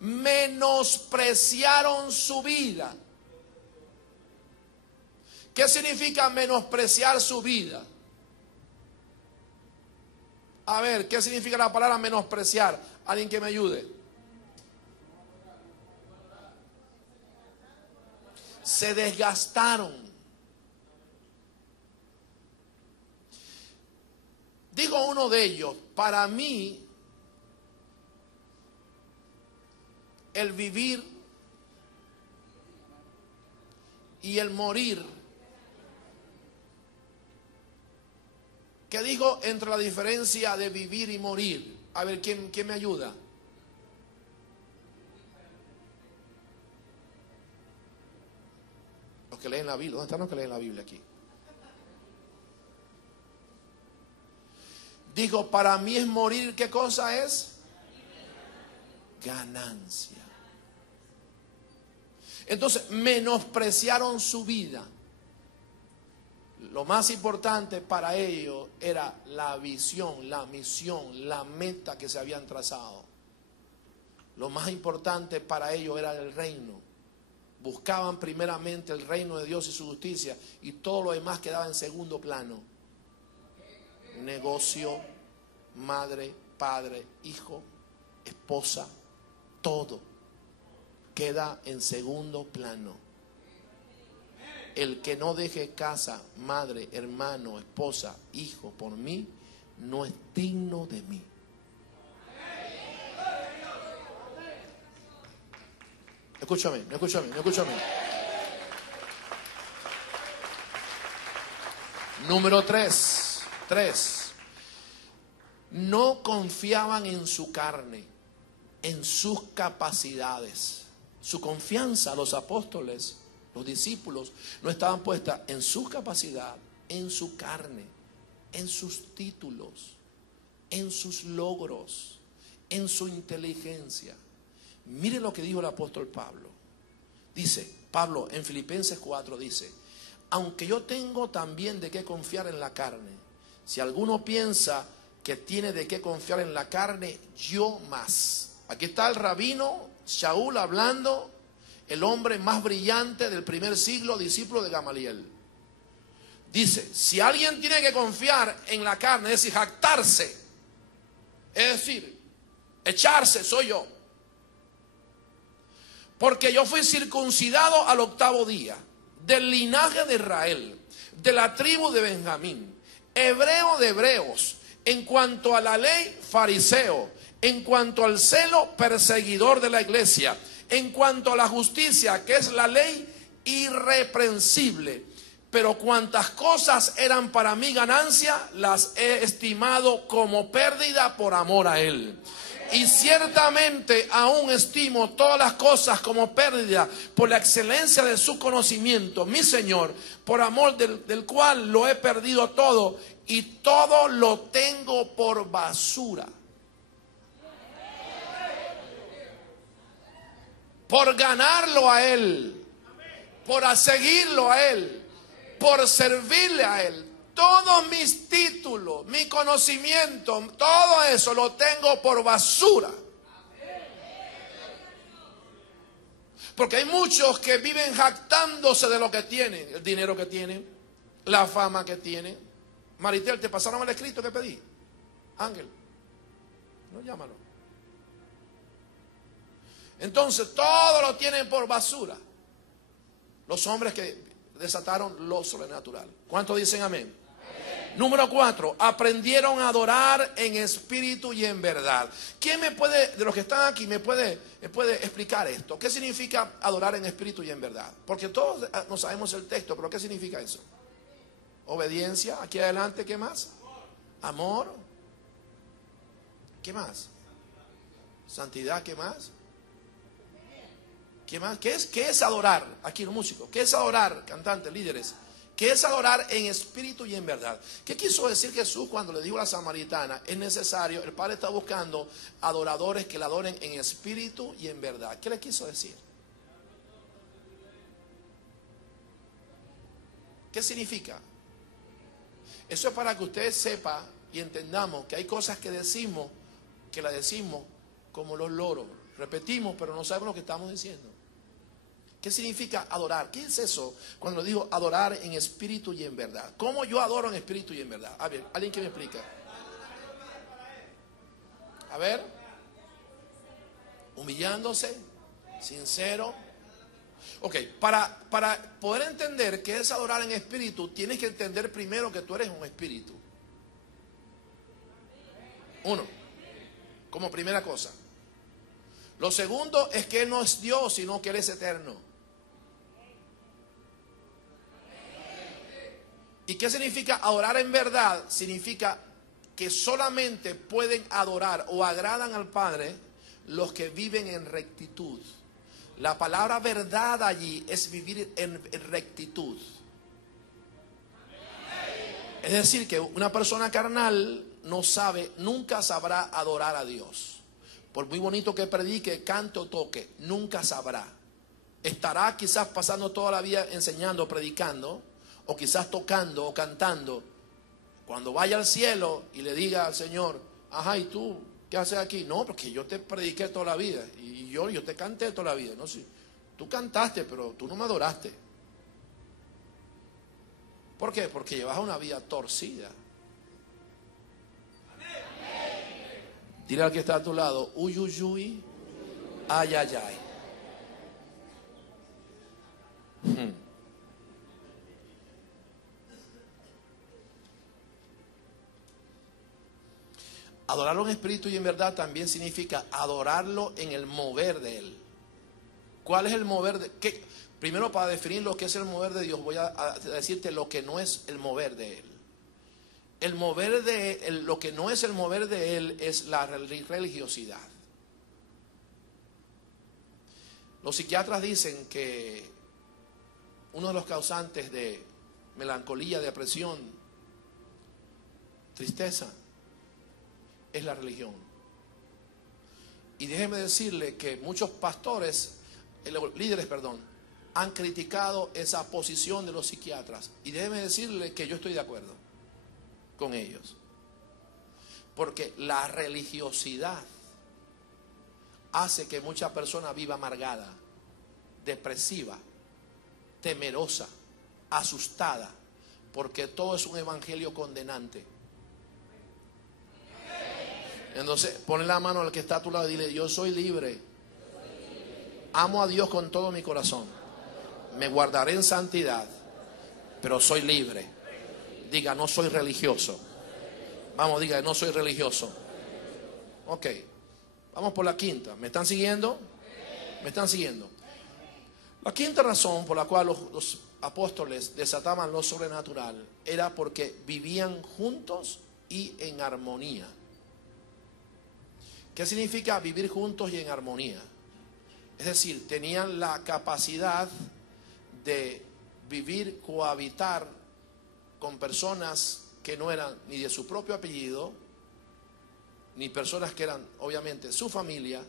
Menospreciaron su vida. ¿Qué significa menospreciar su vida? A ver, ¿qué significa la palabra menospreciar? Alguien que me ayude. Se desgastaron. Dijo uno de ellos, para mí, el vivir y el morir. ¿Qué dijo entre la diferencia de vivir y morir? A ver, ¿quién me ayuda? Los que leen la Biblia. ¿Dónde están los que leen la Biblia aquí? Dijo, para mí es morir, ¿qué cosa es? Ganancia. Entonces, menospreciaron su vida. Lo más importante para ellos era la visión, la misión, la meta que se habían trazado. Lo más importante para ellos era el reino. Buscaban primeramente el reino de Dios y su justicia, y todo lo demás quedaba en segundo plano. Negocio, madre, padre, hijo, esposa, todo queda en segundo plano. El que no deje casa, madre, hermano, esposa, hijo por mí, no es digno de mí. Escúchame. Número 3. No confiaban en su carne, en sus capacidades. Su confianza, los apóstoles, los discípulos, no estaban puestas en su capacidad, en su carne, en sus títulos, en sus logros, en su inteligencia. Mire lo que dijo el apóstol Pablo. Dice, Pablo en Filipenses 4 dice, aunque yo tengo también de qué confiar en la carne, si alguno piensa que tiene de qué confiar en la carne, yo más. Aquí está el rabino Shaul hablando, el hombre más brillante del primer siglo, discípulo de Gamaliel. Dice, si alguien tiene que confiar en la carne, es decir, jactarse, es decir, echarse, soy yo. Porque yo fui circuncidado al 8º día, del linaje de Israel, de la tribu de Benjamín, hebreo de hebreos, en cuanto a la ley, fariseo, en cuanto al celo, perseguidor de la iglesia, en cuanto a la justicia, que es la ley, irreprensible. Pero cuantas cosas eran para mí ganancia, las he estimado como pérdida por amor a Él. Y ciertamente aún estimo todas las cosas como pérdida por la excelencia de su conocimiento, mi Señor, por amor del cual lo he perdido todo y todo lo tengo por basura. Por ganarlo a Él, por seguirlo a Él, por servirle a Él. todos mis títulos, mi conocimiento, todo eso lo tengo por basura. Porque hay muchos que viven jactándose de lo que tienen, el dinero que tienen, la fama que tienen. Maritel, ¿te pasaron el escrito que pedí? Ángel, no, llámalo. Entonces todo lo tienen por basura. Los hombres que desataron lo sobrenatural. ¿Cuántos dicen amén? Número 4, aprendieron a adorar en espíritu y en verdad. ¿Quién me puede, de los que están aquí, me puede explicar esto? ¿Qué significa adorar en espíritu y en verdad? Porque todos no sabemos el texto, pero ¿qué significa eso? Obediencia, aquí adelante, ¿qué más? Amor. ¿Qué más? Santidad, ¿qué más? ¿Qué más? ¿Qué es adorar? Aquí los músicos. ¿Qué es adorar, cantantes, líderes? ¿Qué es adorar en espíritu y en verdad? ¿Qué quiso decir Jesús cuando le dijo a la samaritana? Es necesario, el Padre está buscando adoradores que le adoren en espíritu y en verdad. ¿Qué le quiso decir? ¿Qué significa? Eso es para que usted sepa y entendamos que hay cosas que decimos, que las decimos como los loros. Repetimos, pero no sabemos lo que estamos diciendo. ¿Qué significa adorar? ¿Qué es eso cuando digo adorar en espíritu y en verdad? ¿Cómo yo adoro en espíritu y en verdad? A ver, ¿alguien que me explica? A ver. Humillándose, sincero. Ok, para poder entender qué es adorar en espíritu, tienes que entender primero que tú eres un espíritu. Uno, como primera cosa. Lo segundo es que Él no es Dios, sino que Él es eterno. ¿Y qué significa adorar en verdad? Significa que solamente pueden adorar o agradan al Padre los que viven en rectitud. La palabra verdad allí es vivir en rectitud. Es decir, que una persona carnal no sabe, nunca sabrá adorar a Dios. Por muy bonito que predique, cante o toque, nunca sabrá. Estará quizás pasando toda la vida enseñando, predicando, o quizás tocando o cantando. Cuando vaya al cielo y le diga al Señor, ajá, ¿y tú qué haces aquí? No, porque yo te prediqué toda la vida y yo te canté toda la vida. No, sí, tú cantaste, pero tú no me adoraste. ¿Por qué? Porque llevas una vida torcida. Dile al que está a tu lado, uy, uy, uy, ay, ay, ay. Adorarlo en espíritu y en verdad también significa adorarlo en el mover de Él. ¿Cuál es el mover de qué? Primero, para definir lo que es el mover de Dios, voy a decirte lo que no es el mover de Él. El mover de Él, lo que no es el mover de Él es la religiosidad. Los psiquiatras dicen que uno de los causantes de melancolía, depresión, tristeza, es la religión. Y déjeme decirle que muchos pastores, líderes, han criticado esa posición de los psiquiatras. Y déjeme decirle que yo estoy de acuerdo con ellos. Porque la religiosidad hace que mucha persona viva amargada, depresiva, temerosa, asustada, porque todo es un evangelio condenante. Entonces, ponle la mano al que está a tu lado y dile, yo soy libre. Amo a Dios con todo mi corazón. Me guardaré en santidad, pero soy libre. Diga, no soy religioso. Vamos, diga, no soy religioso. Ok, vamos por la quinta. ¿Me están siguiendo? ¿Me están siguiendo? La quinta razón por la cual los apóstoles desataban lo sobrenatural era porque vivían juntos y en armonía. ¿Qué significa vivir juntos y en armonía? Es decir, tenían la capacidad de vivir, cohabitar con personas que no eran ni de su propio apellido, ni personas que eran obviamente su familia,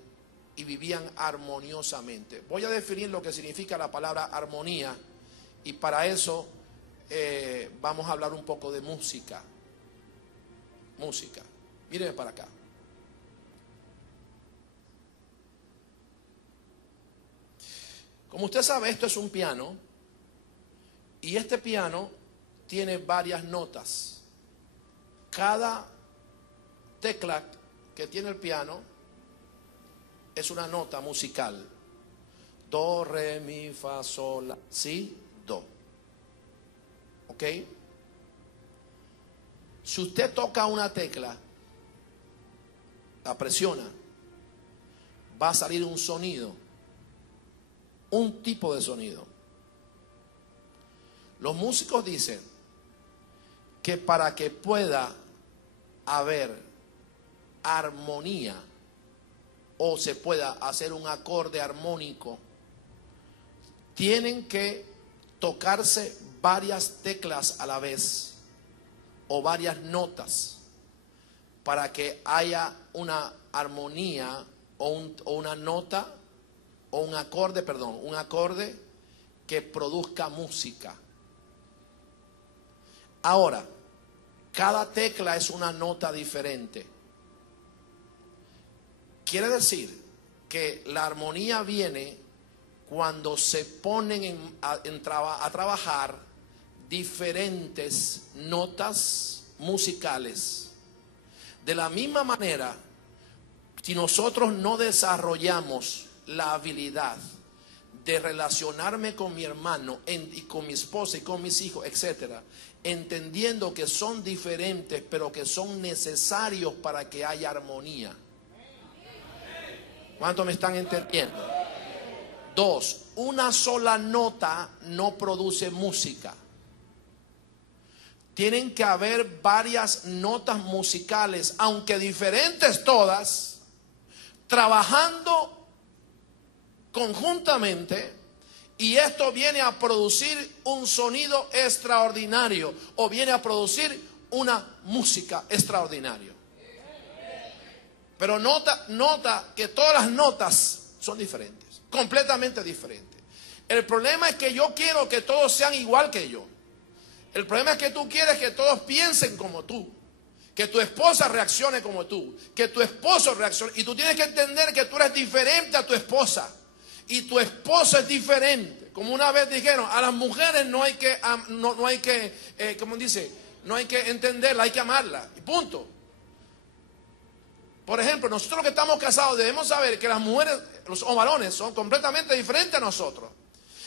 y vivían armoniosamente. Voy a definir lo que significa la palabra armonía, y para eso vamos a hablar un poco de música. Música. Míreme para acá. Como usted sabe, esto es un piano. Y este piano tiene varias notas. Cada tecla que tiene el piano es una nota musical. Do, re, mi, fa, sol, la, si, do. ¿Ok? Si usted toca una tecla, la presiona, va a salir un sonido, un tipo de sonido. Los músicos dicen que para que pueda haber armonía o se pueda hacer un acorde armónico, tienen que tocarse varias teclas a la vez o varias notas para que haya una armonía o una nota o un acorde, perdón, un acorde que produzca música. Ahora, cada tecla es una nota diferente. Quiere decir que la armonía viene cuando se ponen a trabajar diferentes notas musicales. De la misma manera, si nosotros no desarrollamos la habilidad de relacionarme con mi hermano y con mi esposa y con mis hijos, etcétera, entendiendo que son diferentes pero que son necesarios para que haya armonía. ¿Cuántos me están entendiendo? 2, una sola nota no produce música. Tienen que haber varias notas musicales, aunque diferentes todas, trabajando conjuntamente, y esto viene a producir un sonido extraordinario o viene a producir una música extraordinaria. Pero nota que todas las notas son diferentes, completamente diferentes. El problema es que yo quiero que todos sean igual que yo. El problema es que tú quieres que todos piensen como tú, que tu esposa reaccione como tú, que tu esposo reaccione. Y tú tienes que entender que tú eres diferente a tu esposa y tu esposo es diferente. Como una vez dijeron, a las mujeres no hay que ¿cómo dice? No hay que entenderla, hay que amarla. Y punto. Por ejemplo, nosotros que estamos casados debemos saber que las mujeres, los varones, son completamente diferentes a nosotros.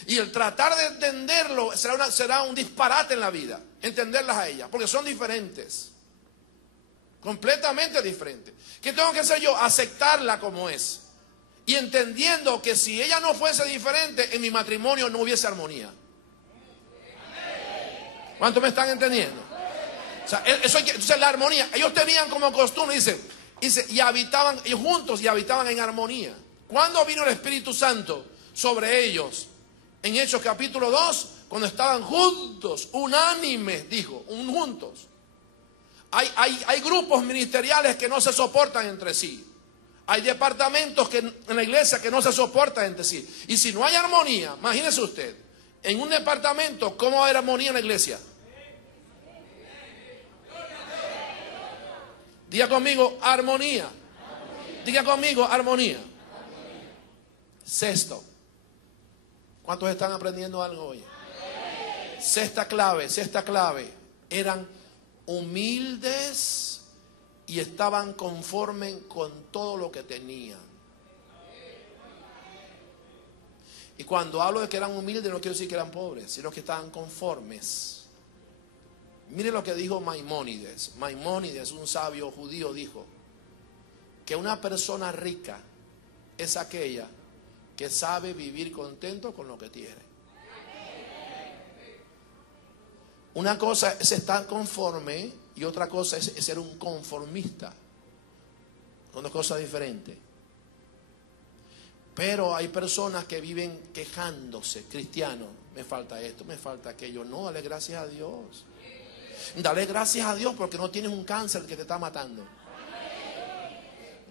Y el tratar de entenderlo será un disparate en la vida, entenderlas a ellas, porque son diferentes, completamente diferentes. ¿Qué tengo que hacer yo? Aceptarla como es. Y entendiendo que si ella no fuese diferente, en mi matrimonio no hubiese armonía. ¿Cuántos me están entendiendo? O sea, entonces la armonía, ellos tenían como costumbre, dice, y habitaban ellos juntos y habitaban en armonía. ¿Cuándo vino el Espíritu Santo sobre ellos? En Hechos capítulo 2, cuando estaban juntos, unánimes, dijo, juntos. Hay grupos ministeriales que no se soportan entre sí. Hay departamentos en la iglesia que no se soportan entre sí. Y si no hay armonía, imagínese usted, en un departamento, ¿cómo va a haber armonía en la iglesia? Diga conmigo, armonía. Diga conmigo, armonía. Sexto. ¿Cuántos están aprendiendo algo hoy? Sexta clave. Eran humildes y estaban conformes con todo lo que tenían. Y cuando hablo de que eran humildes, no quiero decir que eran pobres, sino que estaban conformes. Mire lo que dijo Maimónides. Maimónides, un sabio judío, dijo que una persona rica es aquella que sabe vivir contento con lo que tiene. Una cosa es estar conforme y otra cosa es ser un conformista. Son dos cosas diferentes. Pero hay personas que viven quejándose, cristianos, me falta esto, me falta aquello. No, dale gracias a Dios. Dale gracias a Dios porque no tienes un cáncer que te está matando.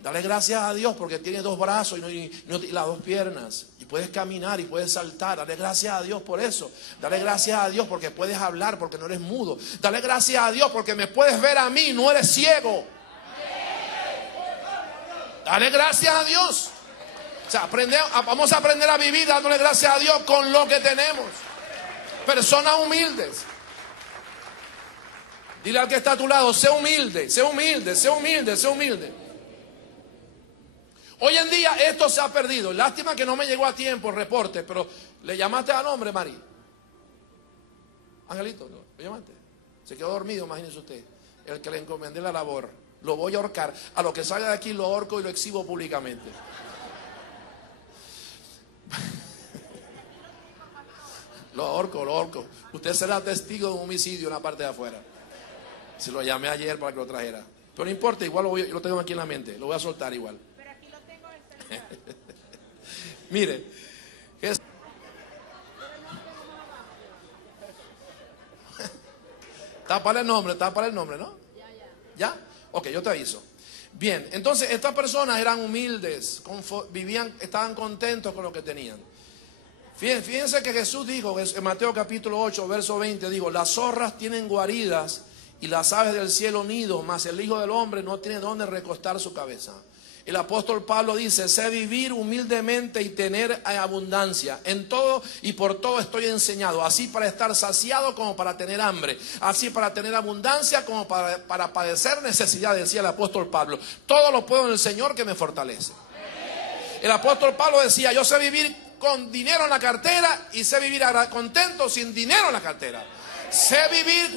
Dale gracias a Dios porque tienes 2 brazos y las 2 piernas. puedes caminar y puedes saltar. Dale gracias a Dios por eso. Dale gracias a Dios porque puedes hablar, porque no eres mudo. Dale gracias a Dios porque me puedes ver a mí, no eres ciego. Dale gracias a Dios. O sea, vamos a aprender a vivir dándole gracias a Dios con lo que tenemos. Personas humildes. Dile al que está a tu lado, sé humilde, sé humilde, sé humilde, sé humilde. Hoy en día esto se ha perdido. Lástima que no me llegó a tiempo el reporte, pero ¿le llamaste a nombre, Mari? Angelito, ¿le llamaste? Se quedó dormido, imagínese usted. El que le encomendé la labor. Lo voy a ahorcar. A lo que salga de aquí lo ahorco y lo exhibo públicamente. Lo ahorco. Usted será testigo de un homicidio en la parte de afuera. Se lo llamé ayer para que lo trajera. Pero no importa, igual lo tengo aquí en la mente. Lo voy a soltar igual. Pero aquí lo tengo. Mire. Tápale el nombre, ¿no? ¿Ya? Ok, yo te aviso. Bien, entonces estas personas eran humildes, estaban contentos con lo que tenían. Fíjense que Jesús dijo en Mateo capítulo 8, verso 20, dijo: las zorras tienen guaridas y las aves del cielo nidos, mas el Hijo del Hombre no tiene dónde recostar su cabeza. El apóstol Pablo dice: sé vivir humildemente y tener abundancia. En todo y por todo estoy enseñado, así para estar saciado como para tener hambre, así para tener abundancia como para padecer necesidad, decía el apóstol Pablo. Todo lo puedo en el Señor que me fortalece. El apóstol Pablo decía: yo sé vivir con dinero en la cartera y sé vivir contento sin dinero en la cartera. Sé vivir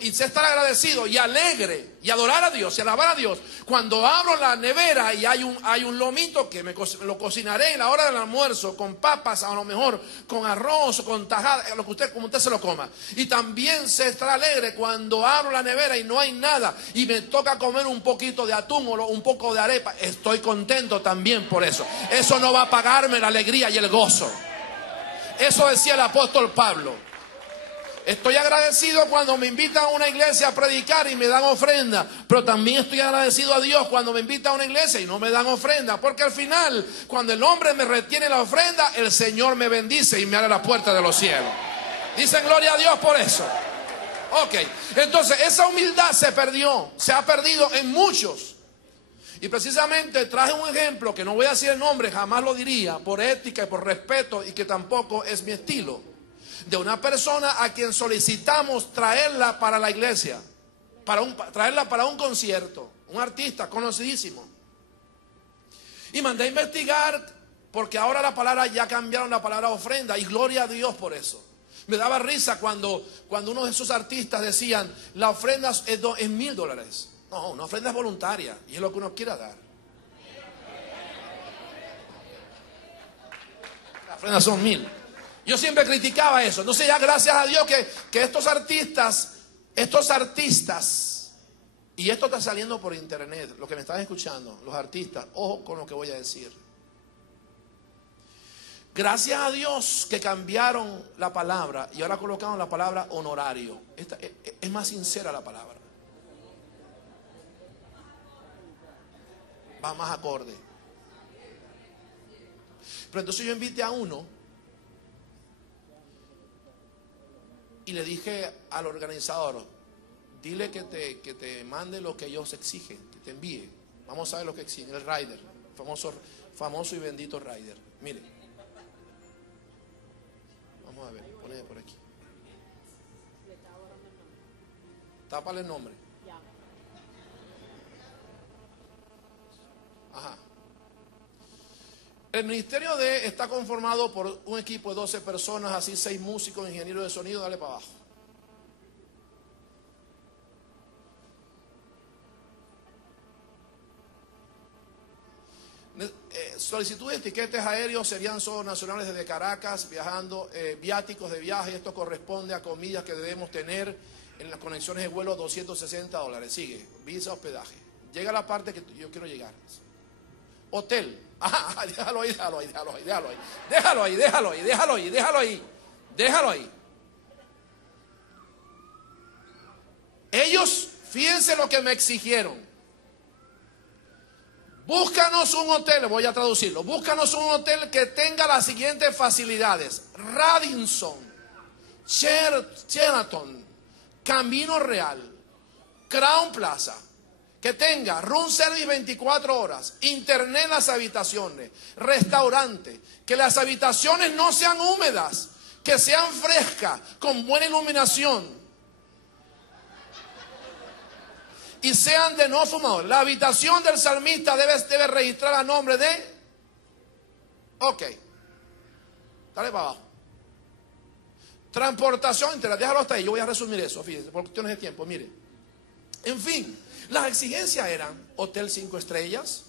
y sé estar agradecido y alegre y adorar a Dios y alabar a Dios. Cuando abro la nevera y hay un lomito que lo cocinaré en la hora del almuerzo con papas, a lo mejor con arroz o con tajada, como usted se lo coma. Y también sé estar alegre cuando abro la nevera y no hay nada y me toca comer un poquito de atún o un poco de arepa. Estoy contento también por eso. Eso no va a pagarme la alegría y el gozo. Eso decía el apóstol Pablo. Estoy agradecido cuando me invitan a una iglesia a predicar y me dan ofrenda, pero también estoy agradecido a Dios cuando me invitan a una iglesia y no me dan ofrenda, porque al final, cuando el hombre me retiene la ofrenda, el Señor me bendice y me abre la puerta de los cielos. Dicen gloria a Dios por eso. Ok, entonces esa humildad se ha perdido en muchos. Y precisamente traje un ejemplo que no voy a decir el nombre, jamás lo diría, por ética y por respeto, y que tampoco es mi estilo. De una persona a quien solicitamos traerla para la iglesia, traerla para un concierto, un artista conocidísimo. Y mandé a investigar, porque ahora ya cambiaron la palabra ofrenda, y gloria a Dios por eso. Me daba risa cuando uno de esos artistas decían: la ofrenda es $1,000. No, una ofrenda es voluntaria y es lo que uno quiera dar. Las ofrendas son 1,000. Yo siempre criticaba eso. Entonces ya gracias a Dios que estos artistas, y esto está saliendo por internet, los que me están escuchando, los artistas, ojo con lo que voy a decir. Gracias a Dios que cambiaron la palabra y ahora colocaron la palabra honorario. Esta es más sincera la palabra. Va más acorde. Pero entonces yo invité a uno y le dije al organizador: dile que te mande lo que ellos exigen, que te envíe. Vamos a ver lo que exigen. El rider, famoso y bendito rider. Mire, vamos a ver, ponle por aquí. Tápale el nombre. Ajá. El ministerio está conformado por un equipo de 12 personas, así 6 músicos, ingenieros de sonido, dale para abajo. Solicitudes de tiquetes aéreos serían solo nacionales desde Caracas, viajando, viáticos de viaje. Esto corresponde a comidas que debemos tener en las conexiones de vuelo, $260. Sigue, visa, hospedaje. Llega la parte que yo quiero llegar. Hotel. Déjalo ahí. Ellos, fíjense lo que me exigieron: búscanos un hotel, voy a traducirlo, búscanos un hotel que tenga las siguientes facilidades: Radisson, Sheraton, Camino Real, Crown Plaza, que tenga room service 24 horas, internet en las habitaciones, restaurante, que las habitaciones no sean húmedas, que sean frescas, con buena iluminación y sean de no fumador. La habitación del salmista debe registrar a nombre de... Ok, dale para abajo. Transportación interna, déjalo hasta ahí, yo voy a resumir eso, fíjense, por cuestiones de tiempo, mire. En fin, las exigencias eran hotel 5 estrellas,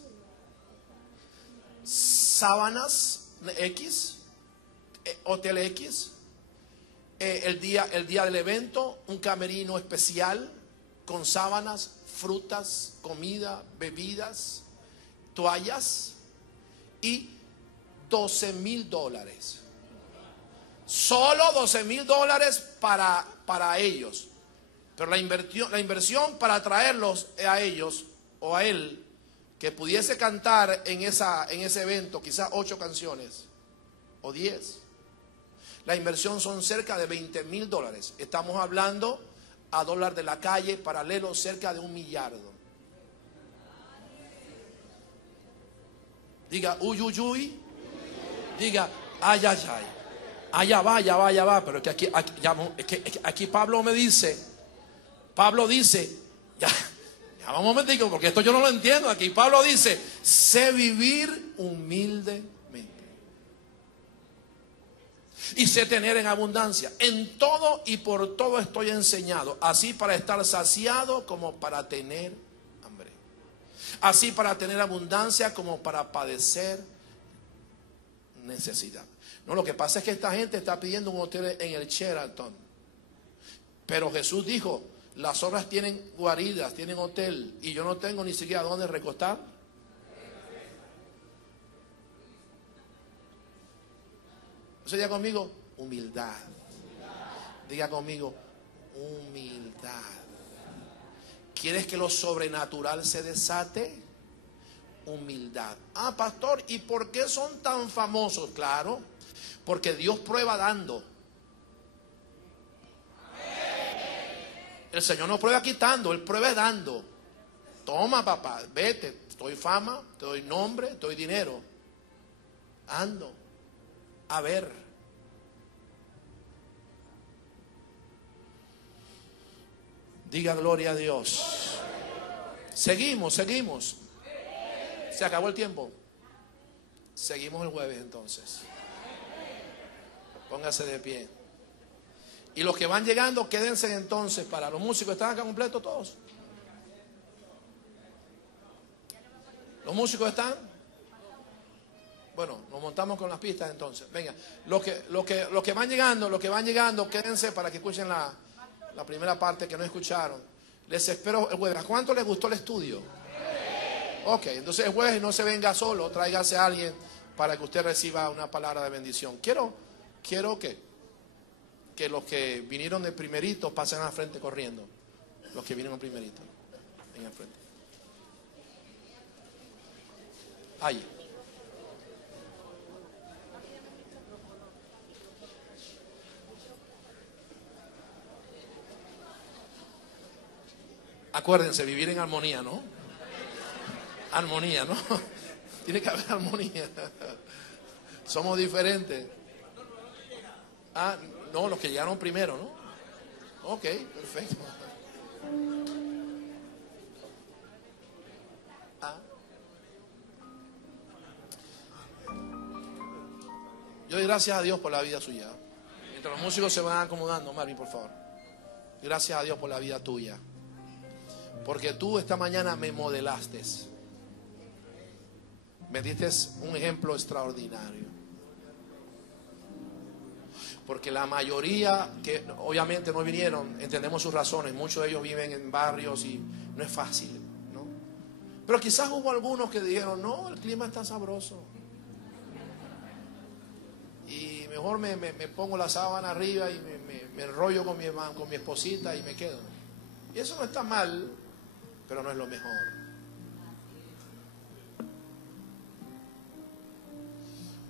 sábanas X, hotel X, el día del evento, un camerino especial con sábanas, frutas, comida, bebidas, toallas y $12,000. Solo $12,000 para ellos. Pero la inversión para traerlos a ellos o a él, que pudiese cantar en ese evento quizás 8 canciones o 10. La inversión son cerca de $20,000. Estamos hablando a dólar de la calle paralelo, cerca de $1 millardo. Diga uy, uy, uy. Diga ay, ay, ay. Allá va, allá va, allá va. Pero que aquí Pablo dice, ya vamos un momentico, porque esto yo no lo entiendo. Aquí Pablo dice, sé vivir humildemente y sé tener en abundancia. En todo y por todo estoy enseñado, así para estar saciado como para tener hambre, así para tener abundancia como para padecer necesidad. No, lo que pasa es que esta gente está pidiendo un hotel en el Sheraton, pero Jesús dijo, las obras tienen guaridas, tienen hotel, y yo no tengo ni siquiera dónde recostar. Entonces diga conmigo, humildad. Diga conmigo, humildad. ¿Quieres que lo sobrenatural se desate? Humildad. Ah, pastor, ¿y por qué son tan famosos? Claro, porque Dios prueba dando. El Señor no prueba quitando, Él prueba dando. Toma, papá, vete, te doy fama, te doy nombre, te doy dinero. Ando. A ver. Diga gloria a Dios. Seguimos. Se acabó el tiempo. Seguimos el jueves entonces. Póngase de pie. Y los que van llegando, quédense entonces para los músicos. ¿Están acá completos todos? ¿Los músicos están? Bueno, nos montamos con las pistas entonces. Venga, los que van llegando, quédense para que escuchen la primera parte que no escucharon. Les espero el jueves. ¿A cuánto les gustó el estudio? Ok, entonces el jueves no se venga solo, tráigase a alguien para que usted reciba una palabra de bendición. Quiero que los que vinieron de primerito pasen al frente corriendo. Los que vinieron primerito, vengan al frente. Ahí. Acuérdense, vivir en armonía, ¿no? Armonía, ¿no? Tiene que haber armonía. Somos diferentes. Ah, no, los que llegaron primero, ¿no? Ok, perfecto. Ah. Yo doy gracias a Dios por la vida suya. Mientras los músicos se van acomodando, Marvin, por favor. Gracias a Dios por la vida tuya. Porque tú esta mañana me modelaste. Me diste un ejemplo extraordinario. Porque la mayoría que obviamente no vinieron, entendemos sus razones. Muchos de ellos viven en barrios y no es fácil, ¿no? Pero quizás hubo algunos que dijeron, no, el clima está sabroso. Y mejor me pongo la sábana arriba y me enrollo con mi esposita y me quedo. Y eso no está mal, pero no es lo mejor.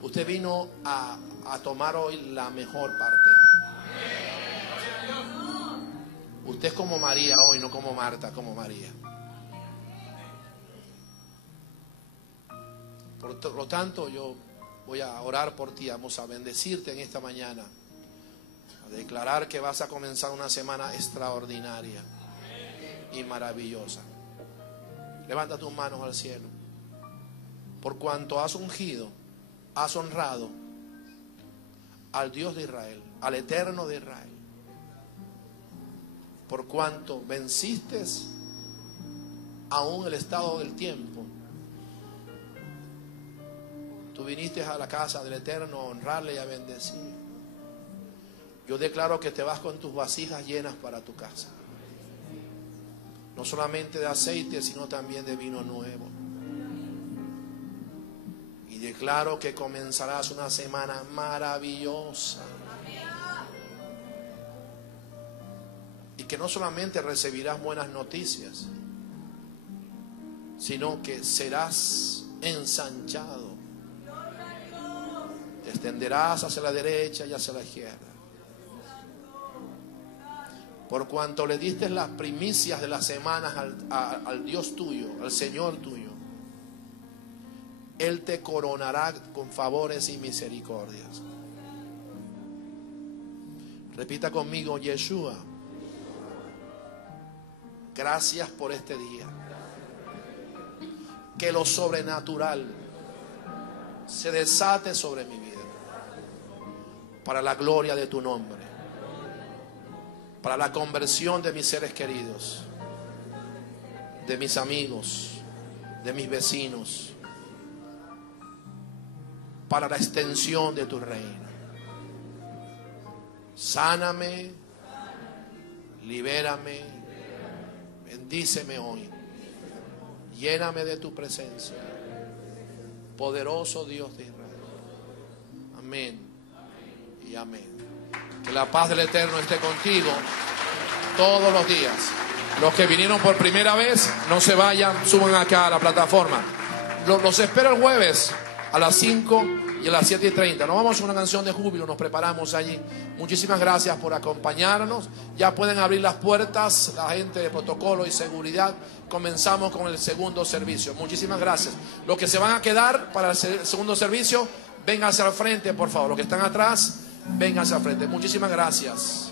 Usted vino a tomar hoy la mejor parte. Usted es como María hoy, no como Marta, como María. Por lo tanto, yo voy a orar por ti, vamos a bendecirte en esta mañana, a declarar que vas a comenzar una semana extraordinaria y maravillosa. Levanta tus manos al cielo. Por cuanto has ungido, has honrado al Dios de Israel, al Eterno de Israel. Por cuanto venciste aún el estado del tiempo, tú viniste a la casa del Eterno a honrarle y a bendecir. Yo declaro que te vas con tus vasijas llenas para tu casa. No solamente de aceite, sino también de vino nuevo. Y declaro que comenzarás una semana maravillosa. Y que no solamente recibirás buenas noticias, sino que serás ensanchado. Te extenderás hacia la derecha y hacia la izquierda. Por cuanto le diste las primicias de las semanas al Dios tuyo, al Señor tuyo, Él te coronará con favores y misericordias. Repita conmigo: Yeshua, gracias por este día. Que lo sobrenatural se desate sobre mi vida, para la gloria de tu nombre, para la conversión de mis seres queridos, de mis amigos, de mis vecinos, para la extensión de tu reino. Sáname, libérame, bendíceme hoy, lléname de tu presencia, poderoso Dios de Israel. Amén y amén. Que la paz del Eterno esté contigo todos los días. Los que vinieron por primera vez, no se vayan, suban acá a la plataforma. Los espero el jueves a las 5 y a las 7:30. Nos vamos a una canción de júbilo, nos preparamos allí. Muchísimas gracias por acompañarnos. Ya pueden abrir las puertas la gente de protocolo y seguridad. Comenzamos con el segundo servicio. Muchísimas gracias. Los que se van a quedar para el segundo servicio, vénganse al frente, por favor. Los que están atrás, vénganse al frente. Muchísimas gracias.